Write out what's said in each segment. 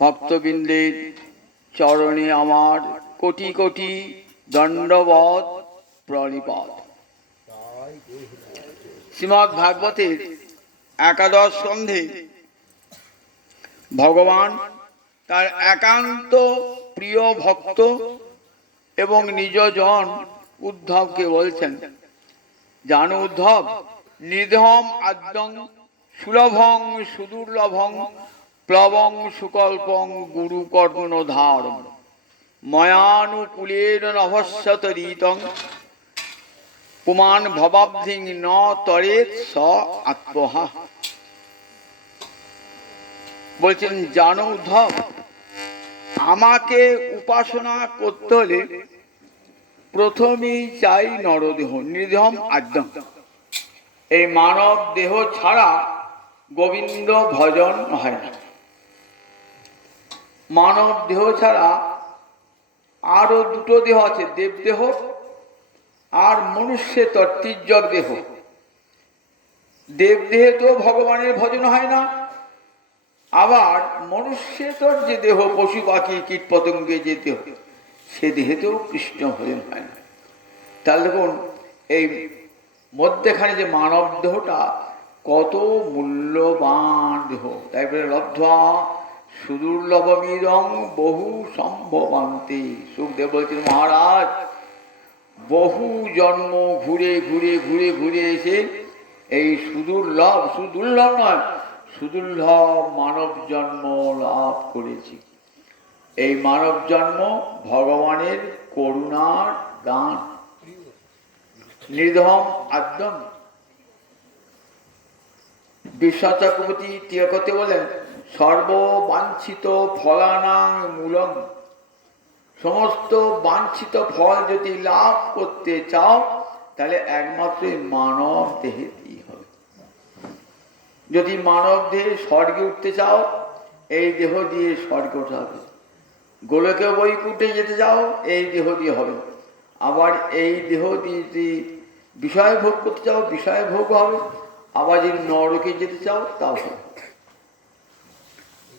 ভক্তবৃন্দের চরণে আমার কোটি কোটি দণ্ডবৎ প্রণিপাত। শ্রীমদ্ ভাগবতের একাদশ স্কন্ধে ভগবান তার একান্ত প্রিয় ভক্ত এবং নিজজন উদ্ধবকে বলছেন, জানো উদ্ধব, নিধম আদ্যং সুলভং সুদুর্লভং প্লবং সুকল্পং গুরুকর্ণধার ময়ানুকূলেন নভস্যত রীতং পুমান ভবাব্ধিং ন তরেৎ স আত্মহা। বলছেন, জানো উদ্ধব, আমাকে উপাসনা করতে হলে প্রথমেই চাই নরদেহ, নির্ধম আদ্যম। এই মানব দেহ ছাড়া গোবিন্দ ভজন হয় না। মানব দেহ ছাড়া আরো দুটো দেহ আছে, দেবদেহ আর মনুষ্যেতর তির্যক দেহ। দেবদেহে তো ভগবানের ভজন হয় না, আবার মনুষ্যেতর যে দেহ, পশু পাখি কীট পতঙ্গে যে দেহ, সে দেহেতেও কৃষ্ণ ভজন হয় না। তাহলে দেখুন, এই মধ্যেখানে যে মানব দেহটা কত মূল্যবান দেহ। তাই বলে লব্ধ্বা সুদুর্লভমিদং বহু সম্ভবান্তে। সুখদেব বলছেন, মহারাজ, বহু জন্ম ঘুরে ঘুরে ঘুরে ঘুরে এসে এই সুদুর্লভ, সুদুর্লভ নয়, সুদুর্লভ মানব জন্ম লাভ করেছি। এই মানব জন্ম ভগবানের করুণার দান। নির্ধম আদ্যম। বিশ্বনাথ চক্রবর্তী টিকাকতে বলেন, সর্ববাঞ্ছিত ফলানাং মূলম। সমস্ত বাঞ্ছিত ফল যদি লাভ করতে চাও, তাহলে একমাত্র মানব দেহেই হবে। যদি মানব দেহে স্বর্গে উঠতে চাও, এই দেহ দিয়ে স্বর্গে ওঠা হবে। গোলকে বৈকুণ্ঠে যেতে চাও, এই দেহ দিয়ে হবে। আবার এই দেহ দিয়ে যদি বিষয় ভোগ করতে চাও, বিষয় ভোগ হবে। আবার যদি নরকে যেতে চাও, তাও হবে।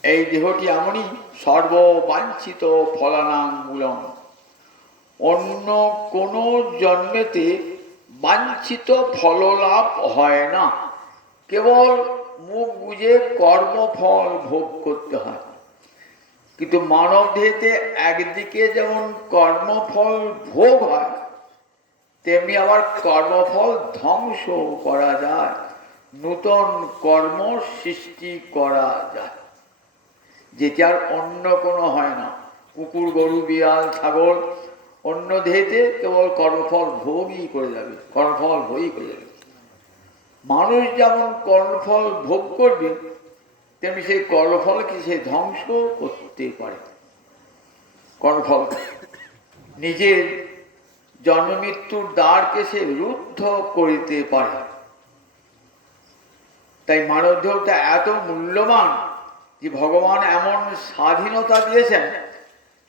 এই দেহটি এমনই, সর্ববাঞ্ছিত ফলানাং মূলম। অন্য কোন জন্মেতে বাঞ্ছিত ফললাভ হয় না, কেবল মুখ বুঝে কর্মফল ভোগ করতে হয়। কিন্তু মানব দেহেতে একদিকে যেমন কর্মফল ভোগ হয়, তেমনি আবার কর্মফল ধ্বংস করা যায়, নূতন কর্ম সৃষ্টি করা যায়, যেটা আর অন্য কোনো হয় না। কুকুর, গরু, বিড়াল, ছাগল অন্য দেহেতে কেবল কর্মফল ভোগই করে যাবে, কর্মফল ভোগই করে যাবে। মানুষ যেমন কর্মফল ভোগ করবে, তেমনি সেই কর্মফলকে সে ধ্বংস করতে পারে। কর্মফল নিজের জন্ম মৃত্যুর দ্বারকে সে রুদ্ধ করিতে পারে। তাই মানব দেহটা এত মূল্যবান যে ভগবান এমন স্বাধীনতা দিয়েছেন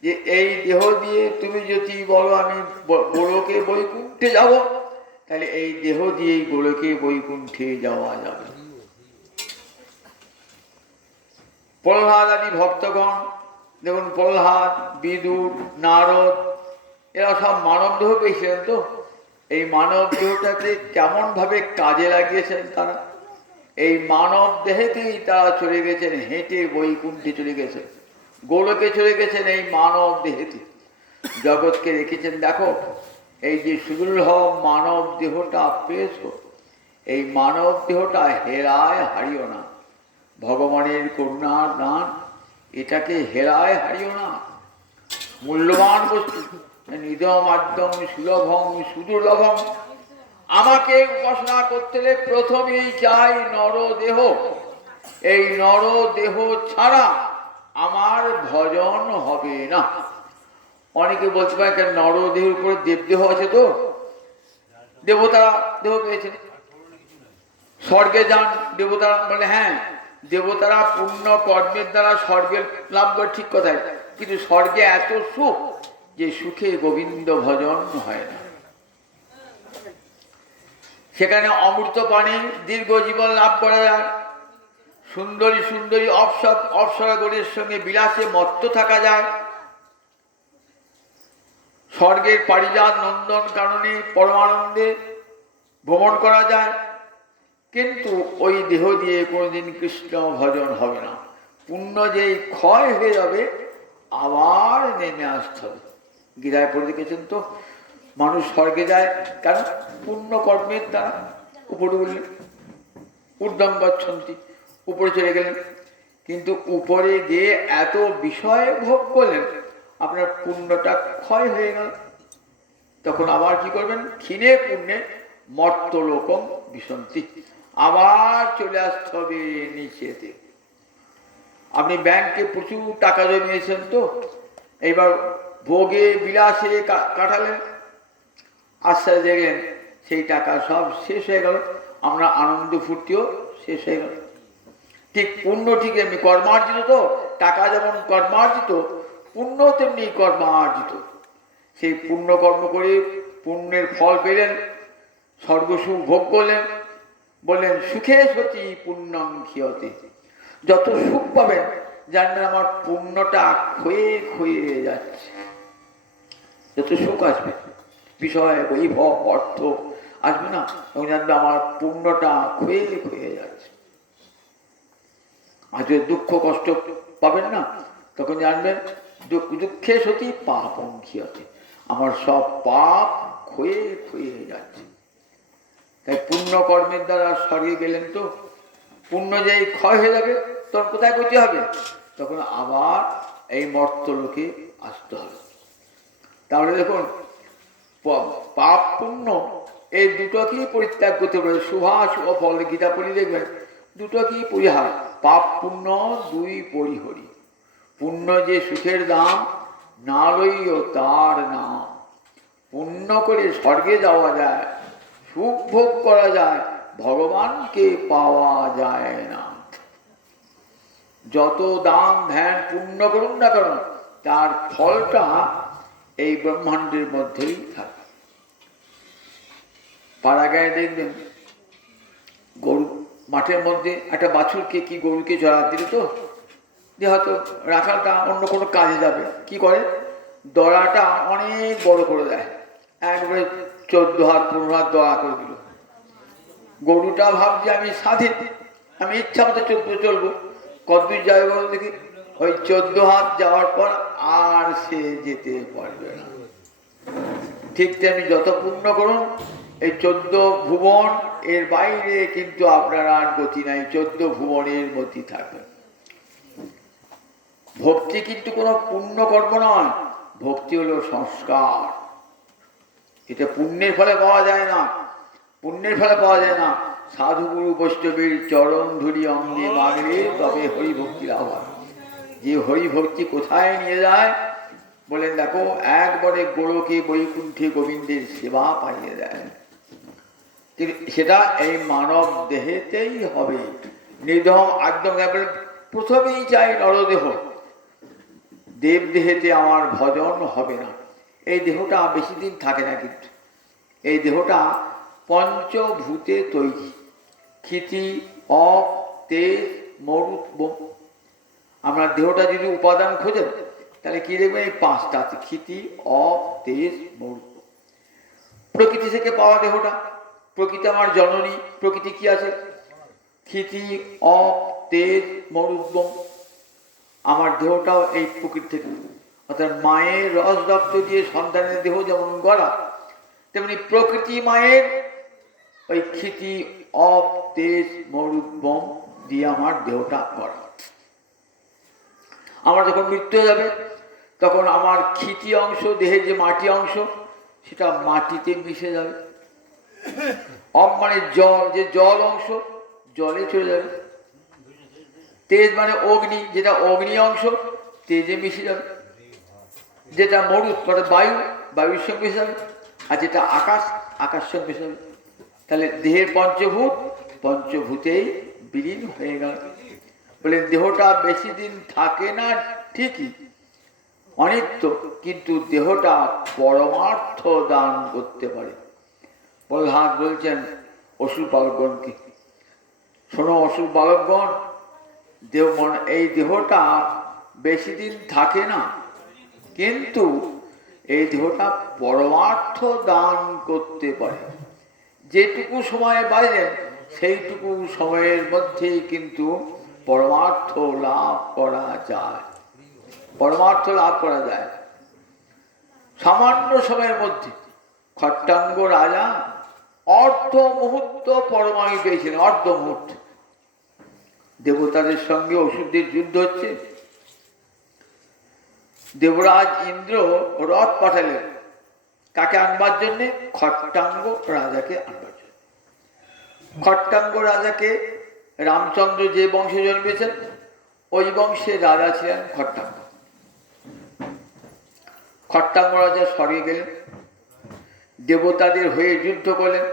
যে এই দেহ দিয়ে তুমি যদি বলো আমি গোলকে বৈকুণ্ঠে যাব, তাহলে এই দেহ দিয়েই গোলকে বৈকুণ্ঠে যাওয়া যাবে। প্রহ্লাদ আদি ভক্তগণ দেখুন, প্রহ্লাদ, বিদুর, নারদ, এরা সব মানব দেহ পেয়েছিলেন। তো এই মানব দেহটাকে কেমন ভাবে কাজে লাগিয়েছেন তারা। এই মানব দেহেতেই তারা চলে গেছেন, হেঁটে বৈকুণ্ঠে চলে গেছেন, গোলকে চলে গেছেন এই মানব দেহেতে। জগৎকে রেখেছেন, দেখো এই যে সুদূর্লভ মানব দেহটা পেয়েছ, এই মানব দেহটা হেরায় হারিও না। ভগবানের করুণার দান, এটাকে হেরায় হারিও না। মূল্যবান বস্তু। নিধম আদ্যম সুলভম সুদুর্লভম। আমাকে উপাসনা করতে হলে প্রথমেই চাই নরদেহ। এই নরদেহ ছাড়া আমার ভজন হবে না। অনেকে বলতে পারে, কেন নরদেহের উপরে দেবদেহ আছে, তো দেবতারা দেহ পেয়েছেন, স্বর্গে যান দেবতারা। বলে হ্যাঁ, দেবতারা পুণ্য কর্মের দ্বারা স্বর্গে লাভ করে, ঠিক কথাই। কিন্তু স্বর্গে এত সুখ যে সুখে গোবিন্দ ভজন হয় না। সেখানে অমৃত পানে দীর্ঘ জীবন লাভ করা যায়, সুন্দরী সুন্দরী অপ্সরাগণের সঙ্গে বিলাসে মত্ত থাকা যায়, স্বর্গের পারিজাত নন্দন কাননে পরমানন্দে ভ্রমণ করা যায়, কিন্তু ওই দেহ দিয়ে কোনোদিন কৃষ্ণ ভজন হবে না। পুণ্য যেই ক্ষয় হয়ে যাবে আবার নেমে আসতে হবে। গীতায় পড়ে দেখেছেন তো, মানুষ স্বর্গে যায় কেন? পুণ্য কর্মের দ্বারা। উপরে উঠলেন, ঊর্ধ্বং গচ্ছন্তি, উপরে চলে গেলেন, কিন্তু উপরে গিয়ে এত বিষয় ভোগ করলেন আপনার পুণ্যটা ক্ষয় হয়ে গেল। তখন আবার কি করবেন? ক্ষীণে পুণ্যে মর্তলোকম বিসন্তি, আবার চলে আসতে হবে নিচেতে। আপনি ব্যাংকে প্রচুর টাকা জমিয়েছেন, তো এইবার ভোগে বিলাসে কাটালেন, আশ্বাস দেখলেন সেই টাকা সব শেষ হয়ে গেল, আমরা আনন্দ ফুর্তিও শেষ হয়ে গেল। ঠিক পুণ্য ঠিক এমনি কর্মার্জিত, তো টাকা যেমন কর্মার্জিত, পুণ্য তেমনি কর্মার্জিত। সেই পুণ্য কর্ম করে পুণ্যের ফল পেলেন, স্বর্গসুখ ভোগ করলেন। বললেন সুখে সতী পুণ্যং ক্ষীয়তে, যত সুখ পাবেন জানবেন আমার পুণ্যটা ক্ষয়ে ক্ষয়ে যাচ্ছে। যত সুখ আসবে, বিষয় বৈভব অর্থ আসবে না, তখন জানবে আমার পুণ্যটা ক্ষয়ে ক্ষয়ে যাচ্ছে। আর যদি দুঃখ কষ্ট পাবেন না, তখন জানবেন দুঃখে সতী পাপং ক্ষীয়তে, আমার সব পাপ ক্ষয়ে ক্ষয়ে যাচ্ছে। তাই পুণ্য কর্মের দ্বারা স্বর্গে গেলেন, তো পুণ্য যেই ক্ষয় হয়ে যাবে তখন কোথায় গতি হবে? তখন আবার এই মর্তলোকে আসতে হবে। তাহলে দেখুন, পাপ পুণ্য এই দুটোকেই পরিত্যাগ করতে পারে। শুভাশুভ ফল গীতা পড়ি দেখবেন দুটোকেই পরিহার। পাপ পুণ্য দুই পরিহরি, পুণ্য যে সুখের দাম, না লইও তার নাম। পুণ্য করে স্বর্গে যাওয়া যায়, সুখ ভোগ করা যায়, ভগবানকে পাওয়া যায় না। যত দান ধ্যান পুণ্য করুন না কেন, তার ফলটা এই ব্রহ্মাণ্ডের মধ্যেই থাকে। পাড়াগাঁয়ে দেখবেন গরু মাঠের মধ্যে একটা বাছুরকে কি গরুকে জড়া দিল, তো যে হয়তো রাখালটা অন্য কোনো কাজে যাবে, কি করে দড়াটা অনেক বড় করে দেয়, একবারে 14 হাত 15 হাত দড়া করে দিল। গরুটা ভাবছে আমি স্বাধীন, আমি ইচ্ছা মতো চলবো। কতদূর যাবে বলো দেখি? ওই 14 হাত যাওয়ার পর আর সে যেতে পারবে না। ঠিক তেমনি যত পুণ্য করুন, এই 14 ভুবন এর বাইরে কিন্তু আপনার আর গতি নাই, 14 ভুবনের গতি থাকবে। ভক্তি কিন্তু কোনো পুণ্য কর্ম নয়, ভক্তি হলো সংস্কার। এটা পুণ্যের ফলে পাওয়া যায় না, পুণ্যের ফলে পাওয়া যায় না। সাধুগুরু বৈষ্ণবের চরণ ধরি অঙ্গে মাগলে তবে হরিভক্তি লাভ হয়। যে হরিভক্তি কোথায় নিয়ে যায় বলেন, দেখো একবারে গোলকে বৈকুণ্ঠে গোবিন্দের সেবা পাইয়ে দেয়। কিন্তু সেটা এই মানব দেহেতেই হবে। নির্ধম একদম প্রথমেই চাই নরদেহ, দেব দেহেতে আমার ভজন হবে না। এই দেহটা বেশি দিন থাকে না, কিন্তু এই দেহটা পঞ্চভূতে তৈরি। ক্ষিতি অপ তেজ মরুত বোম। আমরা দেহটা যদি উপাদান খোঁজেন তাহলে কি দেখবেন? এই 5টা, ক্ষিতি অপ তেজ মরুত। প্রকৃতি থেকে পাওয়া দেহটা, প্রকৃতি আমার জননী। প্রকৃতি কি আছে? ক্ষিতি অপ তেজ মরুত বোম। আমার দেহটাও এই প্রকৃতি থেকে, অর্থাৎ মায়ের রস রক্ত দিয়ে সন্তানের দেহ যেমন গড়া, তেমনি প্রকৃতি মায়ের ওই ক্ষিতি অপ তেজ মরুত বোম দিয়ে আমার দেহটা গড়া। আমার যখন মৃত্যু হয়ে যাবে তখন আমার ক্ষিতি অংশ, দেহের যে মাটি অংশ, সেটা মাটিতে মিশে যাবে। অপ মানে জল, যে জল অংশ জলে চলে যাবে। তেজ মানে অগ্নি, যেটা অগ্নি অংশ তেজে মিশে যাবে। যেটা মরুত মানে বায়ু, বায়ুর সঙ্গে মিশে যাবে। আর যেটা আকাশ, আকাশ সঙ্গে মিশে যাবে। তাহলে দেহের পঞ্চভূত, পঞ্চভূতেই বিলীন হয়ে গেল। বলে দেহটা বেশি দিন থাকে না ঠিকই, অনিত্য, কিন্তু দেহটা পরমার্থ দান করতে পারে। প্রহ্লাদ বলছেন অসুর বালকগণকে, শোনো অসুর বালকগণ, এই দেহটা বেশি দিন থাকে না, কিন্তু এই দেহটা পরমার্থ দান করতে পারে। যেটুকু সময় বাইরে সেইটুকু সময়ের মধ্যেই কিন্তু পরমার্থ লাভ করা যায়। পরমার্থ লাভ করা যায় সামান্য সময়ের মধ্যে। খট্টাঙ্গ রাজা অর্ধ মুহূর্ত পরমায়ু পেয়েছিলেন, অর্ধ মুহূর্ত। দেবতাদের সঙ্গে অসুরদের যুদ্ধ হচ্ছে, দেবরাজ ইন্দ্র রথ পাঠালেন কাকে আনবার জন্যে? খট্টাঙ্গ রাজাকে আনবার জন্য। খট্টাঙ্গ রাজাকে রামচন্দ্র যে বংশে জন্মেছেন ওই বংশের রাজা ছিলেন খট্টাঙ্গ। খট্টাঙ্গ রাজা স্বর্গে গেলেন, দেবতাদের হয়ে যুদ্ধ করলেন,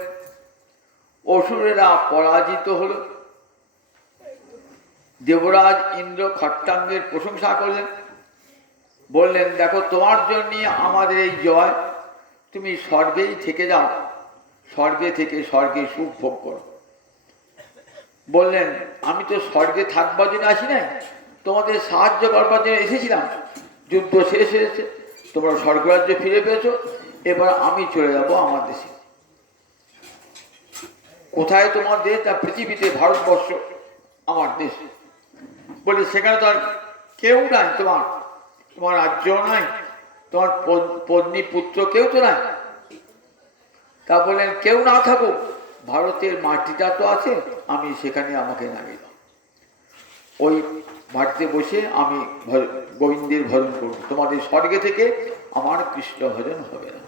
অসুরেরা পরাজিত হল। দেবরাজ ইন্দ্র খট্টাঙ্গের প্রশংসা করলেন, বললেন দেখো তোমার জন্য আমাদের এই জয়, তুমি স্বর্গেই থেকে যাও, স্বর্গে থেকে স্বর্গে সুখ ভোগ করো। বললেন আমি তো স্বর্গে থাকবার জন্য আসি নাই, তোমাদের সাহায্য করবার জন্য এসেছিলাম। যুদ্ধ শেষ হয়েছে, তোমরা স্বর্গরাজ্য ফিরে পেয়েছো, এবার আমি চলে যাব আমার দেশে। কোথায় তোমার দেশ? তা পৃথিবীতে ভারতবর্ষ আমার দেশ। বলে সেখানে তো আর কেউ নাই, তোমার তোমার রাজ্য নাই, তোমার পত্নী পুত্র কেউ তো নাই। তা বললেন কেউ না থাকুক, ভারতের মাটিটা তো আছে, আমি সেখানে আমাকে নামিয়ে দাও। ওই মাটিতে বসে আমি গোবিন্দের ভজন করব, তোমাদের স্বর্গে থেকে আমার কৃষ্ণ ভজন হবে না।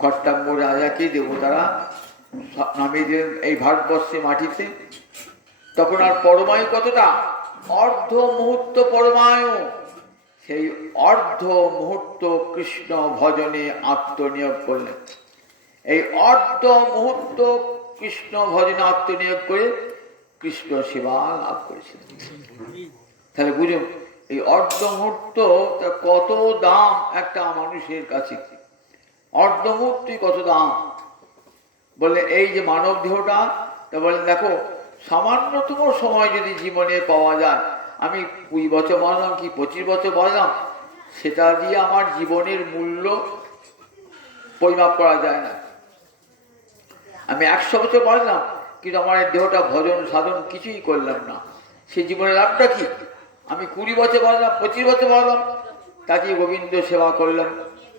খট্টাঙ্গ রাজাকে দেবতারা নামিয়ে দিলেন এই ভারতবর্ষে মাটিতে। তখন আর পরমায়ু কতটা? অর্ধ মুহূর্ত পরমায়ু। সেই অর্ধ মুহূর্ত কৃষ্ণ ভজনে আত্মনিয়োগ করলেন। এই অর্ধ মুহূর্ত কৃষ্ণ ভজনে আত্মনিয়োগ করে কৃষ্ণ সেবা লাভ করেছিলেন। তাহলে বুঝুন এই অর্ধ মুহূর্ত কত দাম একটা মানুষের কাছে, অর্ধ মুহূর্তই কত দাম। বললে এই যে মানব দেহটা, তা বলেন দেখো সামান্যতম সময় যদি জীবনে পাওয়া যায়, আমি 20 বছর বাঁচলাম কি 25 বছর বাঁচলাম, সেটা দিয়ে আমার জীবনের মূল্য পরিমাপ করা যায় না। আমি 100 বছর বাঁচলাম কিন্তু আমার দেহটা ভজন সাধন কিছুই করলাম না, সে জীবনের লাভটা কি? আমি 20 বছর বাঁচলাম, 25 বছর বাঁচলাম, তাকে গোবিন্দ সেবা করলাম,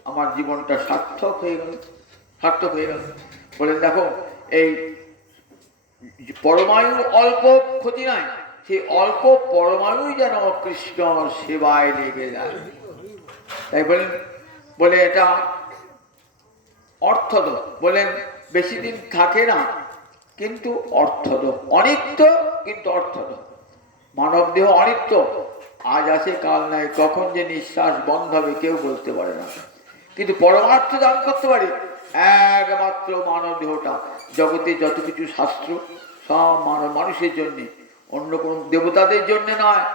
আমার জীবনটা সার্থক হয়ে গেল, সার্থক হয়ে গেল। বলেন দেখো এই পরমায়ু অল্প ক্ষতি নাই, সেই অল্প পরমায়ুই যেন কৃষ্ণ সেবায় লেগে যায়। তাই বলেন, বলে এটা অর্থদ। বলেন বেশি দিন থাকে না কিন্তু অর্থদ, অনিত্য কিন্তু অর্থদ। মানব দেহ অনিত্য, আজ আছে কাল নাই, কখন যে নিঃশ্বাস বন্ধ হবে কেউ বলতে পারে না। কিন্তু পরমার্থ দান করতে পারে একমাত্র মানব দেহটা। জগতে যত কিছু শাস্ত্র সব মানুষের জন্যে, অন্য কোন দেবতাদের জন্য নয়।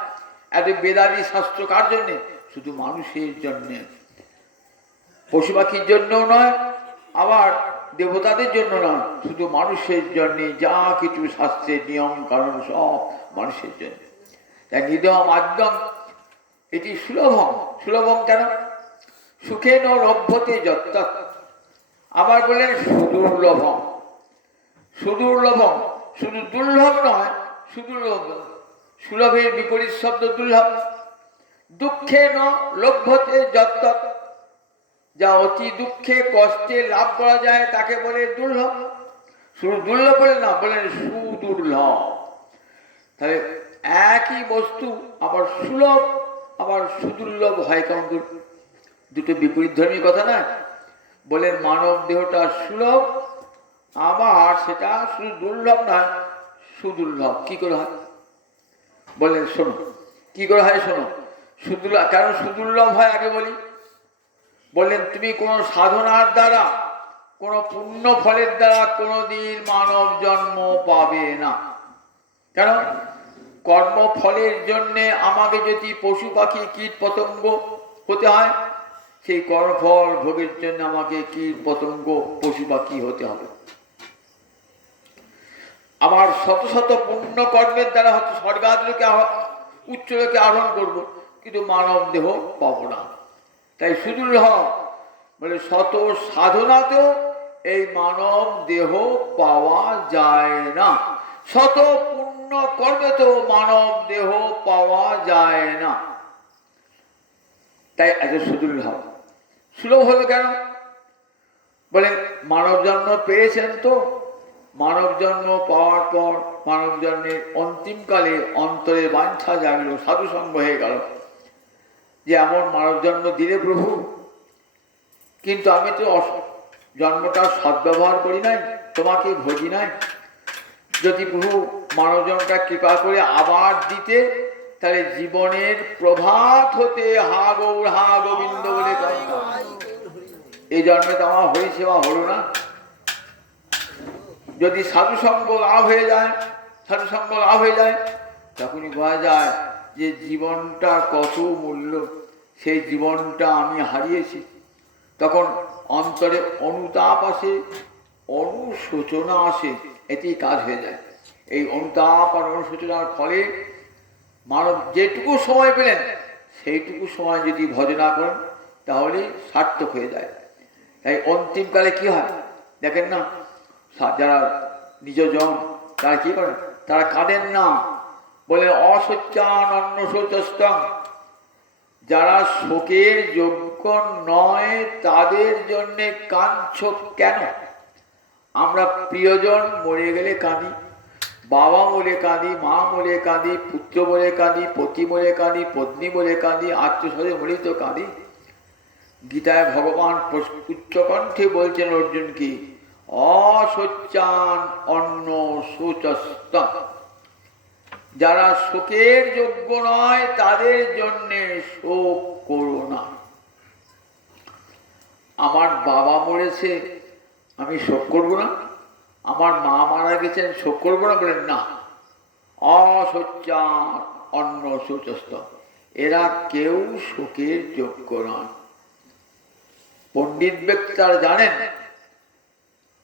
এত বেদাদি শাস্ত্র কার জন্যে? শুধু মানুষের জন্যে, পশু পাখির জন্যও নয়, আবার দেবতাদের জন্য নয়, শুধু মানুষের জন্যে। যা কিছু শাস্ত্রের নিয়ম কারণ সব মানুষের জন্য। তাই নিদম আদ্যম এটি সুলভম। সুলভম কেন? সুখে ন লভ্যতে যত্ত। আবার বলেন সুদুর্লভম। সুদুর্লভম শুধু দুর্লভ নয়, সুদুর্লভ। সুলভের বিপরীত শব্দ দুর্লভ। দুঃখে ন লভ্যতে যত্ত, যা অতি দুঃখে কষ্টে লাভ করা যায় তাকে বলে দুর্লভ। শুধু দুর্লভ বলে না, বলেন সুদুর্লভ। তাহলে একই বস্তু আবার সুলভ আবার সুদুর্লভ হয় কেমন করে? দুটো বিপরীত ধর্মী কথা না। বলেন মানব দেহটা সুলভ, আবার সেটা শুধু দুর্লভ না, সুদুর্লভ। কি করে হয় বলেন? শোনো কি করে হয়, শোনো। সুদুর্লভ কেন সুদুর্লভ হয় আগে বলি। বললেন তুমি কোন সাধনার দ্বারা, কোন পুণ্য ফলের দ্বারা কোনদিন মানব জন্ম পাবে না। কেন? কর্মফলের জন্যে আমাকে যদি পশু পাখি কীট পতঙ্গ হতে হয়, সেই কর্মফল ভোগের জন্য আমাকে কীট পতঙ্গ পশু পাখি হতে হবে। আবার শত শত পুণ্য কর্মের দ্বারা হয়তো স্বর্গাদিকে উচ্চ লোকে আরোহণ করবো, কিন্তু মানব দেহ পাবো না। তাই সুদূরহ বলে শত সাধনাতেও এই মানব দেহ পাওয়া যায় না, শত পুণ্য কর্মেতেও মানব দেহ পাওয়া যায় না। তাই এত সুদূরহ সুলভ হলো কেন? বলে মানব জন্ম পেয়েছেন তো, মানব জন্ম পাওয়ার পর মানব জন্মের অন্তিমকালে অন্তরে বাঞ্ছা জাগলো, সাধুসঙ্গ হয়ে গেল যে এমন মানব জন্ম দিলে প্রভু, কিন্তু আমি তো জন্মটার সদ্ব্যবহার করি নাই, তোমাকে ভজি নাই। যদি প্রভু মানব জন্মটা কৃপা করে আবার দিতে, তাহলে জীবনের প্রভাত হতে হা গৌর হা গোবিন্দ বলে কথা। এই জন্মে তো আমার হরি সেবা হলো না। যদি সাধুসঙ্গ লাভ হয়ে যায়, সাধুসঙ্গ লাভ হয়ে যায়, তখনই বোঝা যায় যে জীবনটা কত মূল্য, সেই জীবনটা আমি হারিয়েছি। তখন অন্তরে অনুতাপ আসে, অনুশোচনা আসে, এতেই কাজ হয়ে যায়। এই অনুতাপ আর অনুশোচনার ফলে মানব যেটুকু সময় পেলেন সেইটুকু সময় যদি ভজনা করেন তাহলে সার্থক হয়ে যায়। তাই অন্তিমকালে কি হয় দেখেন না, যারা নিজজন তারা কি করেন, তারা কাঁদেন না, বলে অসচ্চান অন্য শোচস্তং, যারা শোকের যোগ্য নয় তাদের জন্যে কাঁদছ কেন? আমরা প্রিয়জন মরে গেলে কাঁদি, বাবা বলে কাঁদি, মা বলে কাঁদি, পুত্র বলে কাঁদি, পতি বলে কাঁদি, পত্নী বলে কাঁদি, আত্মীয় স্বজন বলে তো কাঁদি। গীতায় ভগবান উচ্চকণ্ঠে বলছেন অর্জুন কি, অসচ্চান অন্য শোচস্তং, যারা শোকের যোগ্য নয় তাদের জন্য শোক করো না। আমার বাবা মরেছে আমি শোক করবো না, আমার মা মারা গেছেন শোক করবো না? বলেন না, অসচ্চান অন্য শোচস্তং, এরা কেউ শোকের যোগ্য নয়। পণ্ডিত ব্যক্তিরা জানেন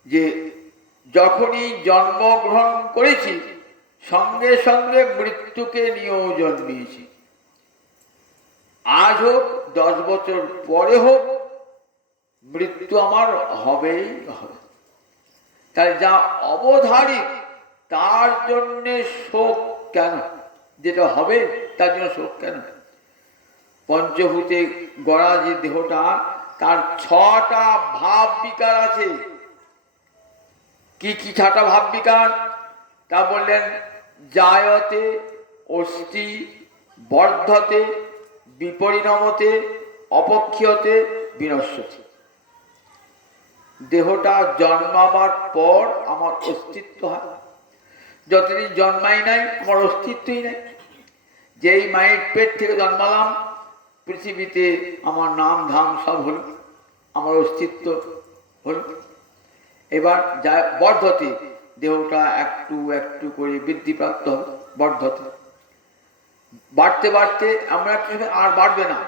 যে যখনই জন্মগ্রহণ করেছি সঙ্গে সঙ্গে মৃত্যুকে নিয়েও জন্মিয়েছি। আজ হোক 10 বছর পরে হোক মৃত্যু আমার হবেই হবে। তাই যা অবধারিত তার জন্য শোক কেন? যেটা হবে তার জন্য শোক কেন? পঞ্চভূতে গড়া যে দেহটা, তার 6টা ভাব বিকার আছে। কি কি 6টা ভাব বিকার তা বললেন, জায়তে অস্তি, বর্ধতে, বিপরিণমতে, অপক্ষীয়তে, বিনশ্যতে। দেহটা জন্মাবার পর আমার অস্তিত্ব হয়, যতদিন জন্মাই নাই আমার অস্তিত্বই নাই। যেই মায়ের পেট থেকে জন্মালাম পৃথিবীতে আমার নাম ধাম সব হল, আমার অস্তিত্ব হল। এবার যা বর্ধতে, দেহটা একটু একটু করে বৃদ্ধিপ্রাপ্ত হবে, বর্ধতে, বাড়তে বাড়তে আমরা আর বাড়বে না।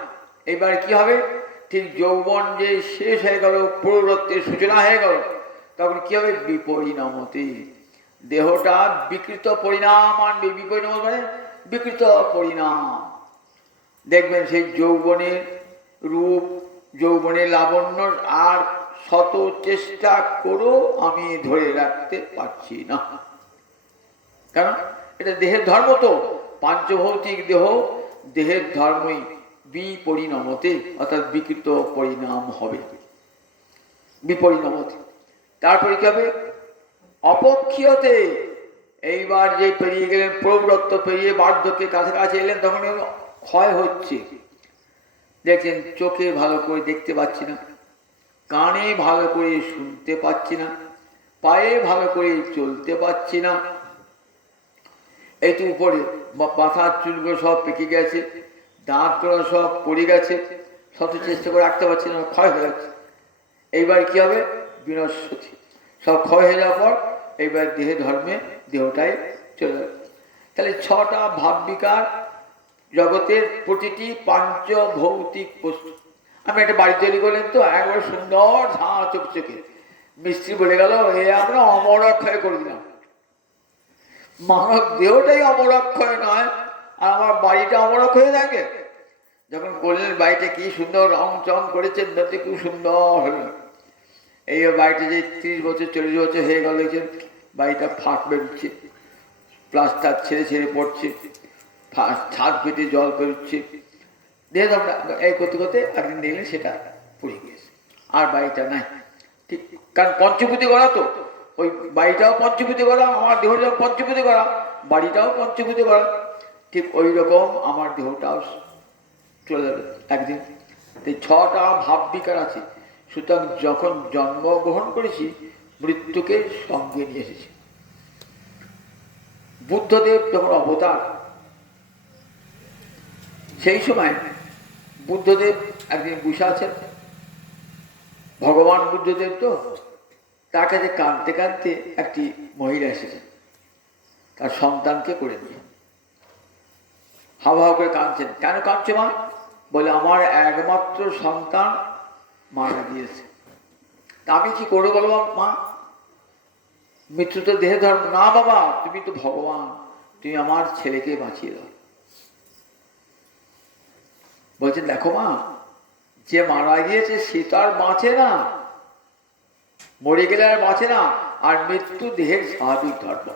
এবার কি হবে, ঠিক যৌবন যে শেষ হয়ে গেল, প্রৌঢ়ত্বের সূচনা হয়ে গেল, তখন কি হবে, বিপরিণামতে, দেহটা বিকৃত পরিণাম আনবে। বিপরিণাম মানে বিকৃত পরিণাম। দেখবেন সেই যৌবনের রূপ, যৌবনের লাবণ্য আর শত চেষ্টা করেও আমি ধরে রাখতে পারছি না। কারণ এটা দেহের ধর্ম, তো পাঞ্চভৌতিক দেহ, দেহের ধর্মই বিপরিণামতে, অর্থাৎ বিকৃত পরিণাম হবে, বিপরিণামতে। তারপরে কি হবে, অপক্ষীয়তে। এইবার যে পেরিয়ে গেলেন, প্রৌঢ়ত্ব পেরিয়ে বার্ধক্যের কাছাকাছি এলেন, তখন ক্ষয় হচ্ছে। দেখছেন চোখে ভালো করে দেখতে পাচ্ছি না, কানে ভালো করে শুনতে পাচ্ছি না, পায়ে ভালো করে চলতে পাচ্ছি না, একটু উপরে মাথার চুলগুলো সব পেকে গেছে, দাঁতগুলো সব পড়ে গেছে, শত চেষ্টা করে রাখতে পারছি না, ক্ষয় হয়ে যাচ্ছে। এইবার কি হবে, বিনশ্বতি, সব ক্ষয় হয়ে যাওয়ার পর এইবার দেহে ধর্মে দেহটাই চলে যাবে। তাহলে 6টা ভাববিকার জগতের প্রতিটি পাঞ্চভৌতিক বস্তু। আমি একটা বাড়ি তৈরি করলেন তো, একবার সুন্দর ঝাঁ চকচকে, মিস্ত্রি বলে গেল এ আমরা অমর অক্ষয় করে দিলাম। মানব দেহটাই অমরক্ষয় নয়, আর আমার বাড়িটা অমরক্ষয় থাকে। যখন করলেন বাড়িটা কি সুন্দর রং চং করেছেন, দেখতে খুব সুন্দর হলো। এই বাড়িটা যে 30 বছর 40 বছর হয়ে গেল, দেখছেন বাড়িটা ফাট বেরোচ্ছে, প্লাস্টার ছেড়ে ছেড়ে পড়ছে, ছাদ পেটে জল বেরোচ্ছে। দেখে আমরা এই করতে করতে একদিন দেখলেন সেটা পুড়ে গিয়েছে, আর বাড়িটা নাই। ঠিক, কারণ পঞ্চভূতি করা তো, ওই বাড়িটাও পঞ্চভূতি করা, আমার দেহটাও পঞ্চভূতি করা, বাড়িটাও পঞ্চভূতি করা। ঠিক ওই রকম আমার দেহটাও চলে যাবে একদিন। এই 6টা ভাব বিকার আছে। সুতরাং যখন জন্মগ্রহণ করেছি, মৃত্যুকে সঙ্গে নিয়ে এসেছি। বুদ্ধদেব যখন অবতার, সেই সময় বুদ্ধদেব একদিন বসে আছেন। ভগবান বুদ্ধদেব তো, তার কাছে কাঁদতে কাঁদতে একটি মহিলা এসেছে তার সন্তানকে করে নিয়ে। হাওয়া হাওয়া করে কাঁদছেন। কেন কাঁদছে মা? বলে আমার একমাত্র সন্তান মারা গিয়েছে। তা আমি কি করে বলবো মা? মৃত্যু তো দেহে ধর্ম না বাবা, তুমি তো ভগবান, তুমি আমার ছেলেকে বাঁচিয়ে দাও। বলছেন দেখো মা, যে মারা গিয়েছে সে তো আর বাঁচে না, মরে গেলে আর বাঁচে না, আর মৃত্যু দেহের স্বাভাবিক ধর্ম।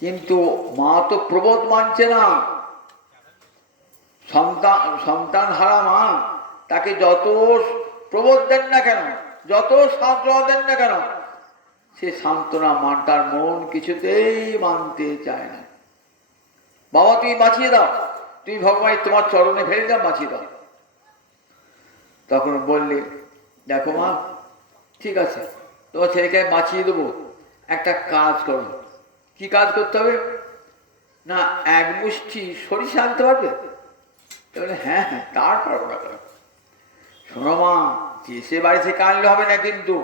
কিন্তু মা তো প্রবোধ মানছে না। সন্তান হারা মা, তাকে যত প্রবোধ দেন না কেন, যত সান্ত্বনা দেন না কেন, সে সান্ত্বনা তার মন কিছুতেই মানতে চায় না। বাবা তুমি বাঁচিয়ে দাও, তুমি ভগবান তোমার চরণে ফেলে দাও, বাঁচিয়ে দাও। তখন বললে দেখো মা, ঠিক আছে তোমার ছেলেকে বাঁচিয়ে দেবো, একটা কাজ করো। কি কাজ করতে হবে? না, এক মুষ্টি সরিষা আনতে পারবে? বলে হ্যাঁ হ্যাঁ, তার পারবো না। শোনো মা, যে সে বাড়ি থেকে আনলে হবে না, কিন্তু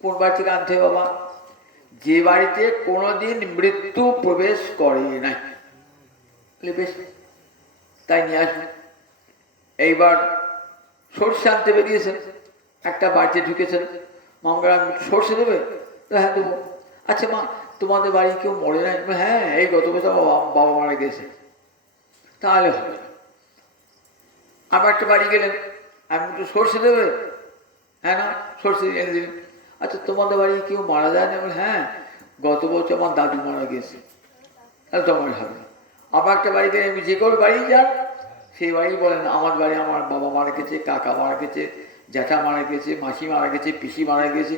কোন বাড়ি থেকে আনতে হবে বাবা? যে বাড়িতে কোনোদিন মৃত্যু প্রবেশ করে নাই। বেশ, তাই নিয়ে আসবে। এইবার সর্ষে আনতে বেরিয়েছেন, একটা বাড়িতে ঢুকেছেন। মামা সর্ষে দেবে? হ্যাঁ দেবো। আচ্ছা মা, তোমাদের বাড়ি কেউ মরে নাই? হ্যাঁ, এই গত বছর বাবা মারা গেছে। তাহলে হবে না। আবার একটা বাড়ি গেলেন, আমি একটু সর্ষে দেবে? হ্যাঁ না, সর্ষে এনে দিলেন। আচ্ছা তোমাদের বাড়ি কেউ মারা যায় না? হ্যাঁ, গত বছর আমার দাদু মারা গেছে। তাহলে তোমার হবে না। আবার একটা বাড়ি গেলে, আমি যে কোনো বাড়ি যান, সেই বাড়ি বলেন আমার বাড়ি, আমার বাবা মারা গেছে, কাকা মারা গেছে, জ্যাঠা মারা গেছে, মাসি মারা গেছে, পিসি মারা গেছে।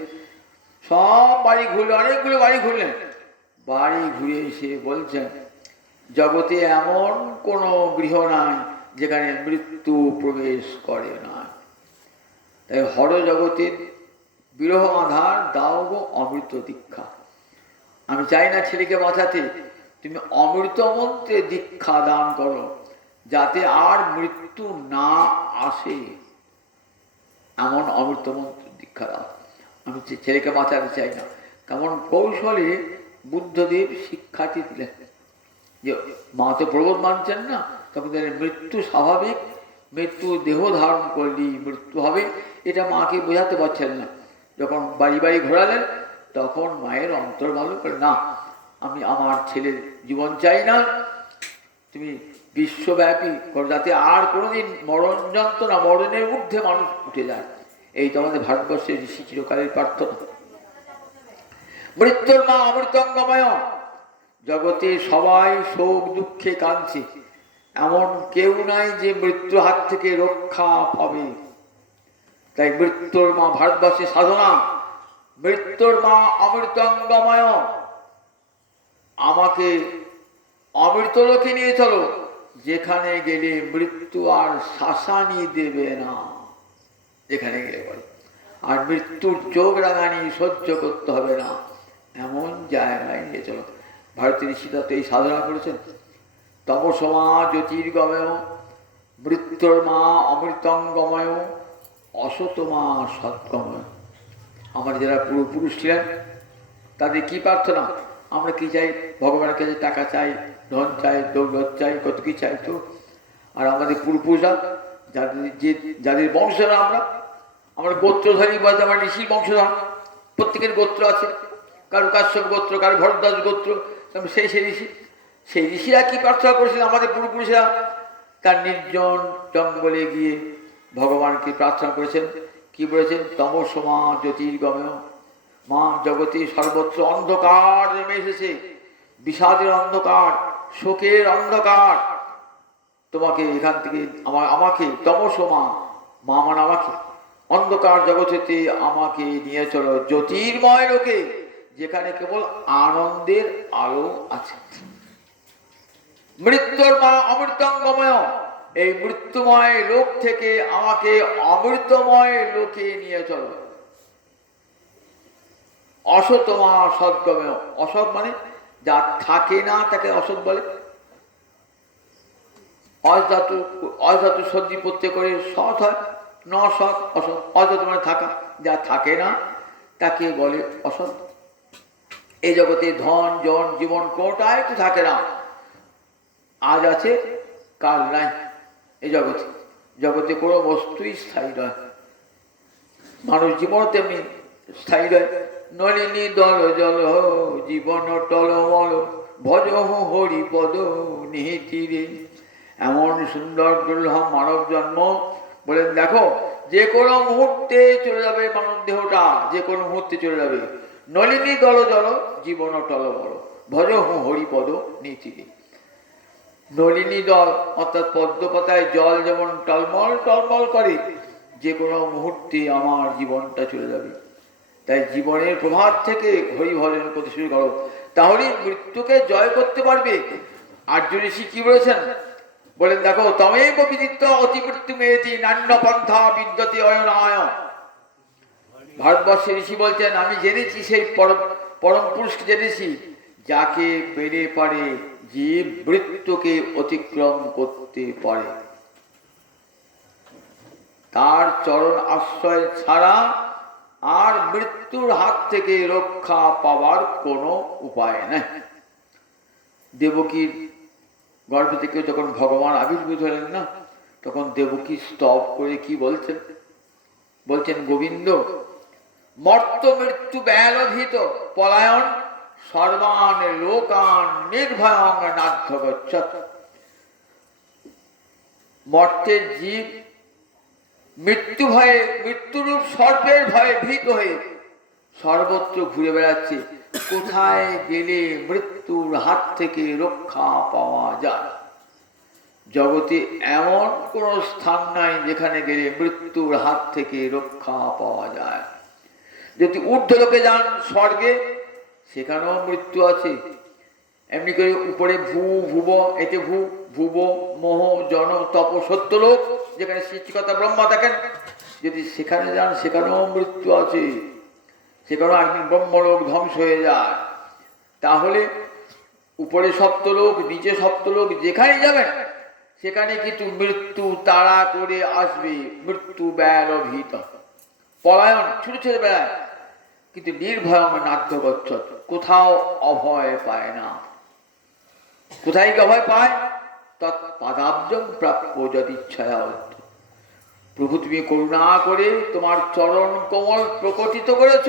সব বাড়ি ঘুরলে, অনেকগুলো বাড়ি ঘুরলেন। বাড়ি ঘুরে এসে বলছেন জগতে এমন কোনো গৃহ নাই যেখানে মৃত্যু প্রবেশ করে না। তাই হর জগতের বিরহ আধার দাও গো অমৃত দীক্ষা। আমি চাই না ছেলেকে বাঁচাতে, তুমি অমৃত মন্ত্রে দীক্ষা দান করো, যাতে আর মৃত্যু না আসে, এমন অমৃত মন্ত্র দীক্ষা দাও। আমি ছেলেকে বাঁচাতে চাই না। কেমন কৌশলে বুদ্ধদেব শিক্ষাটি দিলেন যে মা তো প্রবোধ মানছেন না, তখন মৃত্যু স্বাভাবিক, মৃত্যু দেহ ধারণ করলেই মৃত্যু হবে, এটা মাকে বোঝাতে পারছেন না। যখন বাড়ি বাড়ি ঘোরালেন, তখন মায়ের অন্তর ভালো করে, না আমি আমার ছেলের জীবন চাই না, তুমি বিশ্বব্যাপী করো, যাতে আর কোনোদিন মরণ যন্ত্রণা, মরণের ঊর্ধ্বে মানুষ উঠে যায়। এই তো আমাদের ভারতবর্ষের ঋষি চিরকালের প্রার্থনা। মৃত্যুর মা অমৃতঙ্গময়, জগতে সবাই শোক দুঃখে কাঁদছে, এমন কেউ নাই যে মৃত্যুর হাত থেকে রক্ষা পাবে। তাই মৃত্যুর মা ভারতবর্ষের সাধনা, মৃত্যুর মা অমৃতঙ্গময়, আমাকে অমৃত লোকে নিয়ে চলো, যেখানে গেলে মৃত্যু আর শাসানি দেবে না। যেখানে গেলে বলে আর মৃত্যুর চোখ রাঙানি সহ্য করতে হবে না, এমন জায়গায় নিয়ে চলো। ভারতের ঋষিরা তো এই সাধনা করেছেন। তমসমা জ্যোতির্গময়, মৃত্যুর মা অমৃতঙ্গময়, অসতমা সৎগময়। আমার যারা পূর্বপুরুষ ছিলেন, তাদের কি প্রার্থনা? আমরা কি চাই? ভগবানের কাছে টাকা চাই, ধন চাই, দৌলত চাই, কত কি চাই তো। আর আমাদের পূর্বপুরুষরা, যাদের বংশধর আমরা গোত্রধারী, বলতে আমার ঋষির বংশধর, প্রত্যেকের গোত্র আছে। কারো কাশ্যপ গোত্র, কারো ভরদ্বাজ গোত্র, সেই ঋষি। সেই ঋষিরা কি প্রার্থনা করেছিলেন? আমাদের পূর্বপুরুষেরা তার নির্জন জঙ্গলে গিয়ে ভগবানকে প্রার্থনা করেছেন। কি বলেছেন? তমসমা জ্যোতির্গময়। মা, জগতে সর্বত্র অন্ধকার নেমে এসেছে, বিষাদের অন্ধকার, শোকের অন্ধকার। তোমাকে এখান থেকে আমাকে তমসমা, মা মানে আমাকে, অন্ধকার জগতেতে আমাকে নিয়ে চলো জ্যোতির্ময় লোকে, যেখানে কেবল আনন্দের আলো আছে। মৃত্যুর মা অমৃতঙ্গময়, এই মৃত্যুময় লোক থেকে আমাকে অমৃতময় লোকে নিয়ে চলো। অসতমা সদ্গময়, অসৎ মানে যা থাকে না তাকে অসৎ বলে। অধাতু সর্দি প্রত্যেক করে সৎ হয়, ন সৎ অসৎ। অসৎ মানে থাকা, যা থাকে না তাকে বলে অসৎ। এই জগতে ধন জন জীবন কোনটাই তো থাকে না, আজ আছে কাল নাই। এই জগতে জগতে কোনো বস্তুই স্থায়ী নয়, মানুষ জীবন তেমনি স্থায়ী নয়। নলিনী দল জল জীবন টলমল, ভজ হরিপদ নিহিতিরে। এমন সুন্দর দুর্লভ মানব জন্ম। বলেন দেখো, যে কোনো মুহূর্তে চলে যাবে মানব দেহটা, যে কোনো মুহূর্তে চলে যাবে। নলিনী দল জল জীবন টলমল, ভজ হরিপদ নিহিতিরে। নলিনী দল অর্থাৎ পদ্মপাতায় জল যেমন টলমল টলমল করে, যে কোনো মুহূর্তে আমার জীবনটা চলে যাবে। তাই জীবনের প্রভাত থেকে হরি ভজন করতে শুরু করো, তাহলেই মৃত্যুকে জয় করতে পারবে। আর্য ঋষি কি বলেছেন? বলেন দেখো, তমেব বিদিত্য অতি মৃত্যু মেয়েতি নান্য পন্থা বিদ্যতে অয়নায়। ভারতবর্ষের ঋষি বলছেন, আমি জেনেছি সেই পরম পুরুষকে জেনেছি, যাকে পেরে পারে জীব মৃত্যুকে অতিক্রম করতে পারে। তার চরণ আশ্রয় ছাড়া আর মৃত্যুর হাত থেকে রক্ষা পাওয়ার কোনো উপায় নেই। দেবকীর গর্ভ থেকে যখন ভগবান আবির্ভূত হলেন না, তখন দেবকী স্তব করে কি বলছেন? বলছেন, গোবিন্দ মর্ত মৃত্যু ব্যালভীত পলায়ন সর্বান লোকান নির্ভয়ং নাধ্য গচ্ছত। মর্তের জীব মৃত্যু ভয়ে, মৃত্যুরূপ সর্পের ভয়ে ভীত হয়ে সর্বত্র ঘুরে বেড়াচ্ছে। কোথায় গেলে মৃত্যুর হাত থেকে রক্ষা পাওয়া যায়? জগতে এমন কোন স্থান নাই যেখানে গেলে মৃত্যুর হাত থেকে রক্ষা পাওয়া যায়। যদি ঊর্ধ্বলোকে যান স্বর্গে, সেখানেও মৃত্যু আছে। এমনি করে উপরে ভুব, এতে ভুব মোহ জন তপ সত্যলোক, যেখানে সৃষ্টিকর্তা ব্রহ্মা থাকেন, যদি সেখানে যান সেখানেও মৃত্যু আছে। সেখানেও একদিন ব্রহ্মলোক ধ্বংস হয়ে যায়। তাহলে উপরে সপ্তলোক, নিচে সপ্তলোক, যেখানে যাবেন সেখানে কিন্তু মৃত্যু তাড়া করে আসবে। মৃত্যু ব্যালভীত পলায়ন, ছুটে ছুটে বেড়ায়, কিন্তু নির্ভয়ং নাধ্য গচ্ছত, কোথাও অভয় পায় না। কোথায় কি অভয় পায়? তৎপাদাব্জং প্রাপ্য যদিচ্ছয়া। প্রভু তুমি করুণা করে তোমার চরণ কোমল প্রকটিত করেছ,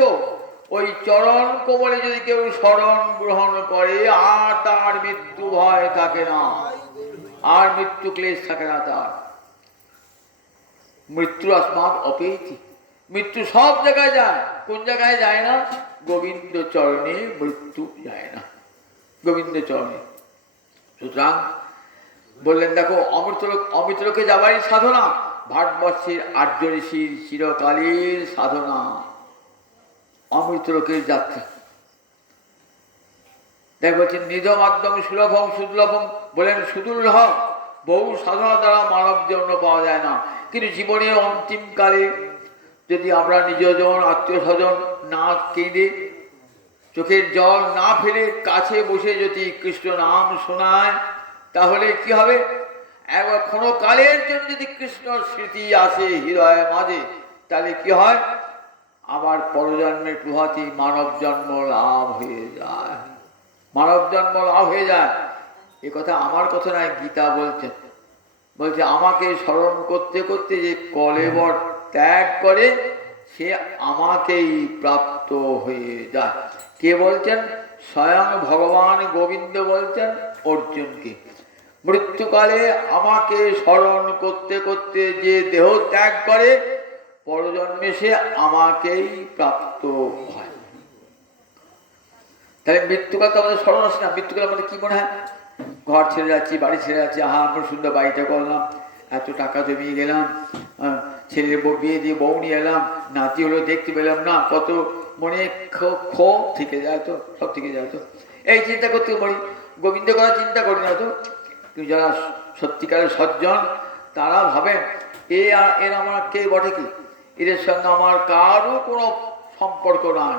ওই চরণ কোমলে যদি কেউ শরণ গ্রহণ করে, আর তার মৃত্যু ভয় থাকে না, আর মৃত্যু ক্লেশ থাকে না তার। মৃত্যু আসমাদ অপেতি, মৃত্যু সব জায়গায় যায়, কোন জায়গায় যায় না? গোবিন্দ চরণে মৃত্যু যায় না, গোবিন্দ চরণে। সুতরাং বললেন দেখো, অমৃতলোকে যাবারই সাধনা ভারতবর্ষের আর্য ঋষির চিরকালের সাধনা, অমৃতলোকের যাত্রা। দেখ বলছেন, নিজ মাধ্যম সুলভম সুদুর্লভম, বলেন সুদুর্লভ, বহু সাধনা দ্বারা মানব জন্য পাওয়া যায় না। কিন্তু জীবনের অন্তিমকালে যদি আমরা নিজজন আত্মীয় স্বজন না কেঁদে, চোখের জল না ফেলে কাছে বসে যদি কৃষ্ণ নাম শোনায়, তাহলে কি হবে? একবার ক্ষণকালের জন্য যদি কৃষ্ণ স্মৃতি আসে হৃদয়ের মাঝে, তাহলে কি হয়? আবার পরজন্মের প্রভাতী মানব জন্ম লাভ হয়ে যায়, মানব জন্ম লাভ হয়ে যায়। এ কথা আমার কথা নয়, গীতা বলছেন। বলছে, আমাকে স্মরণ করতে করতে যে কলেবর ত্যাগ করে, সে আমাকেই প্রাপ্ত হয়ে যায়। কে বলছেন? স্বয়ং ভগবান গোবিন্দ বলছেন অর্জুনকে, মৃত্যুকালে আমাকে স্মরণ করতে করতে যে দেহ ত্যাগ করে পরজন্মে সে আমাকেই প্রাপ্ত হয়। তাহলে মৃত্যুকাল তো আমাদের স্মরণ আসে না। মৃত্যুকাল আমাদের কি মনে হয়? ঘর ছেড়ে যাচ্ছি, বাড়ি ছেড়ে যাচ্ছি, আমরা সুন্দর বাড়িটা করলাম, এত টাকা জমিয়ে গেলাম, ছেলের বিয়ে দিয়ে বউ নিয়ে এলাম, নাতি হলো দেখতে পেলাম না, কত মনে ক্ষোভ থেকে যায়, তো সব থেকে যায়। তো এই চিন্তা করতে পারি, গোবিন্দ করার চিন্তা করি না তো। কিন্তু যারা সত্যিকারের সজ্জন তারা ভাবেন এর আমার কে বটে কি, এদের সঙ্গে আমার কারও কোনো সম্পর্ক নাই।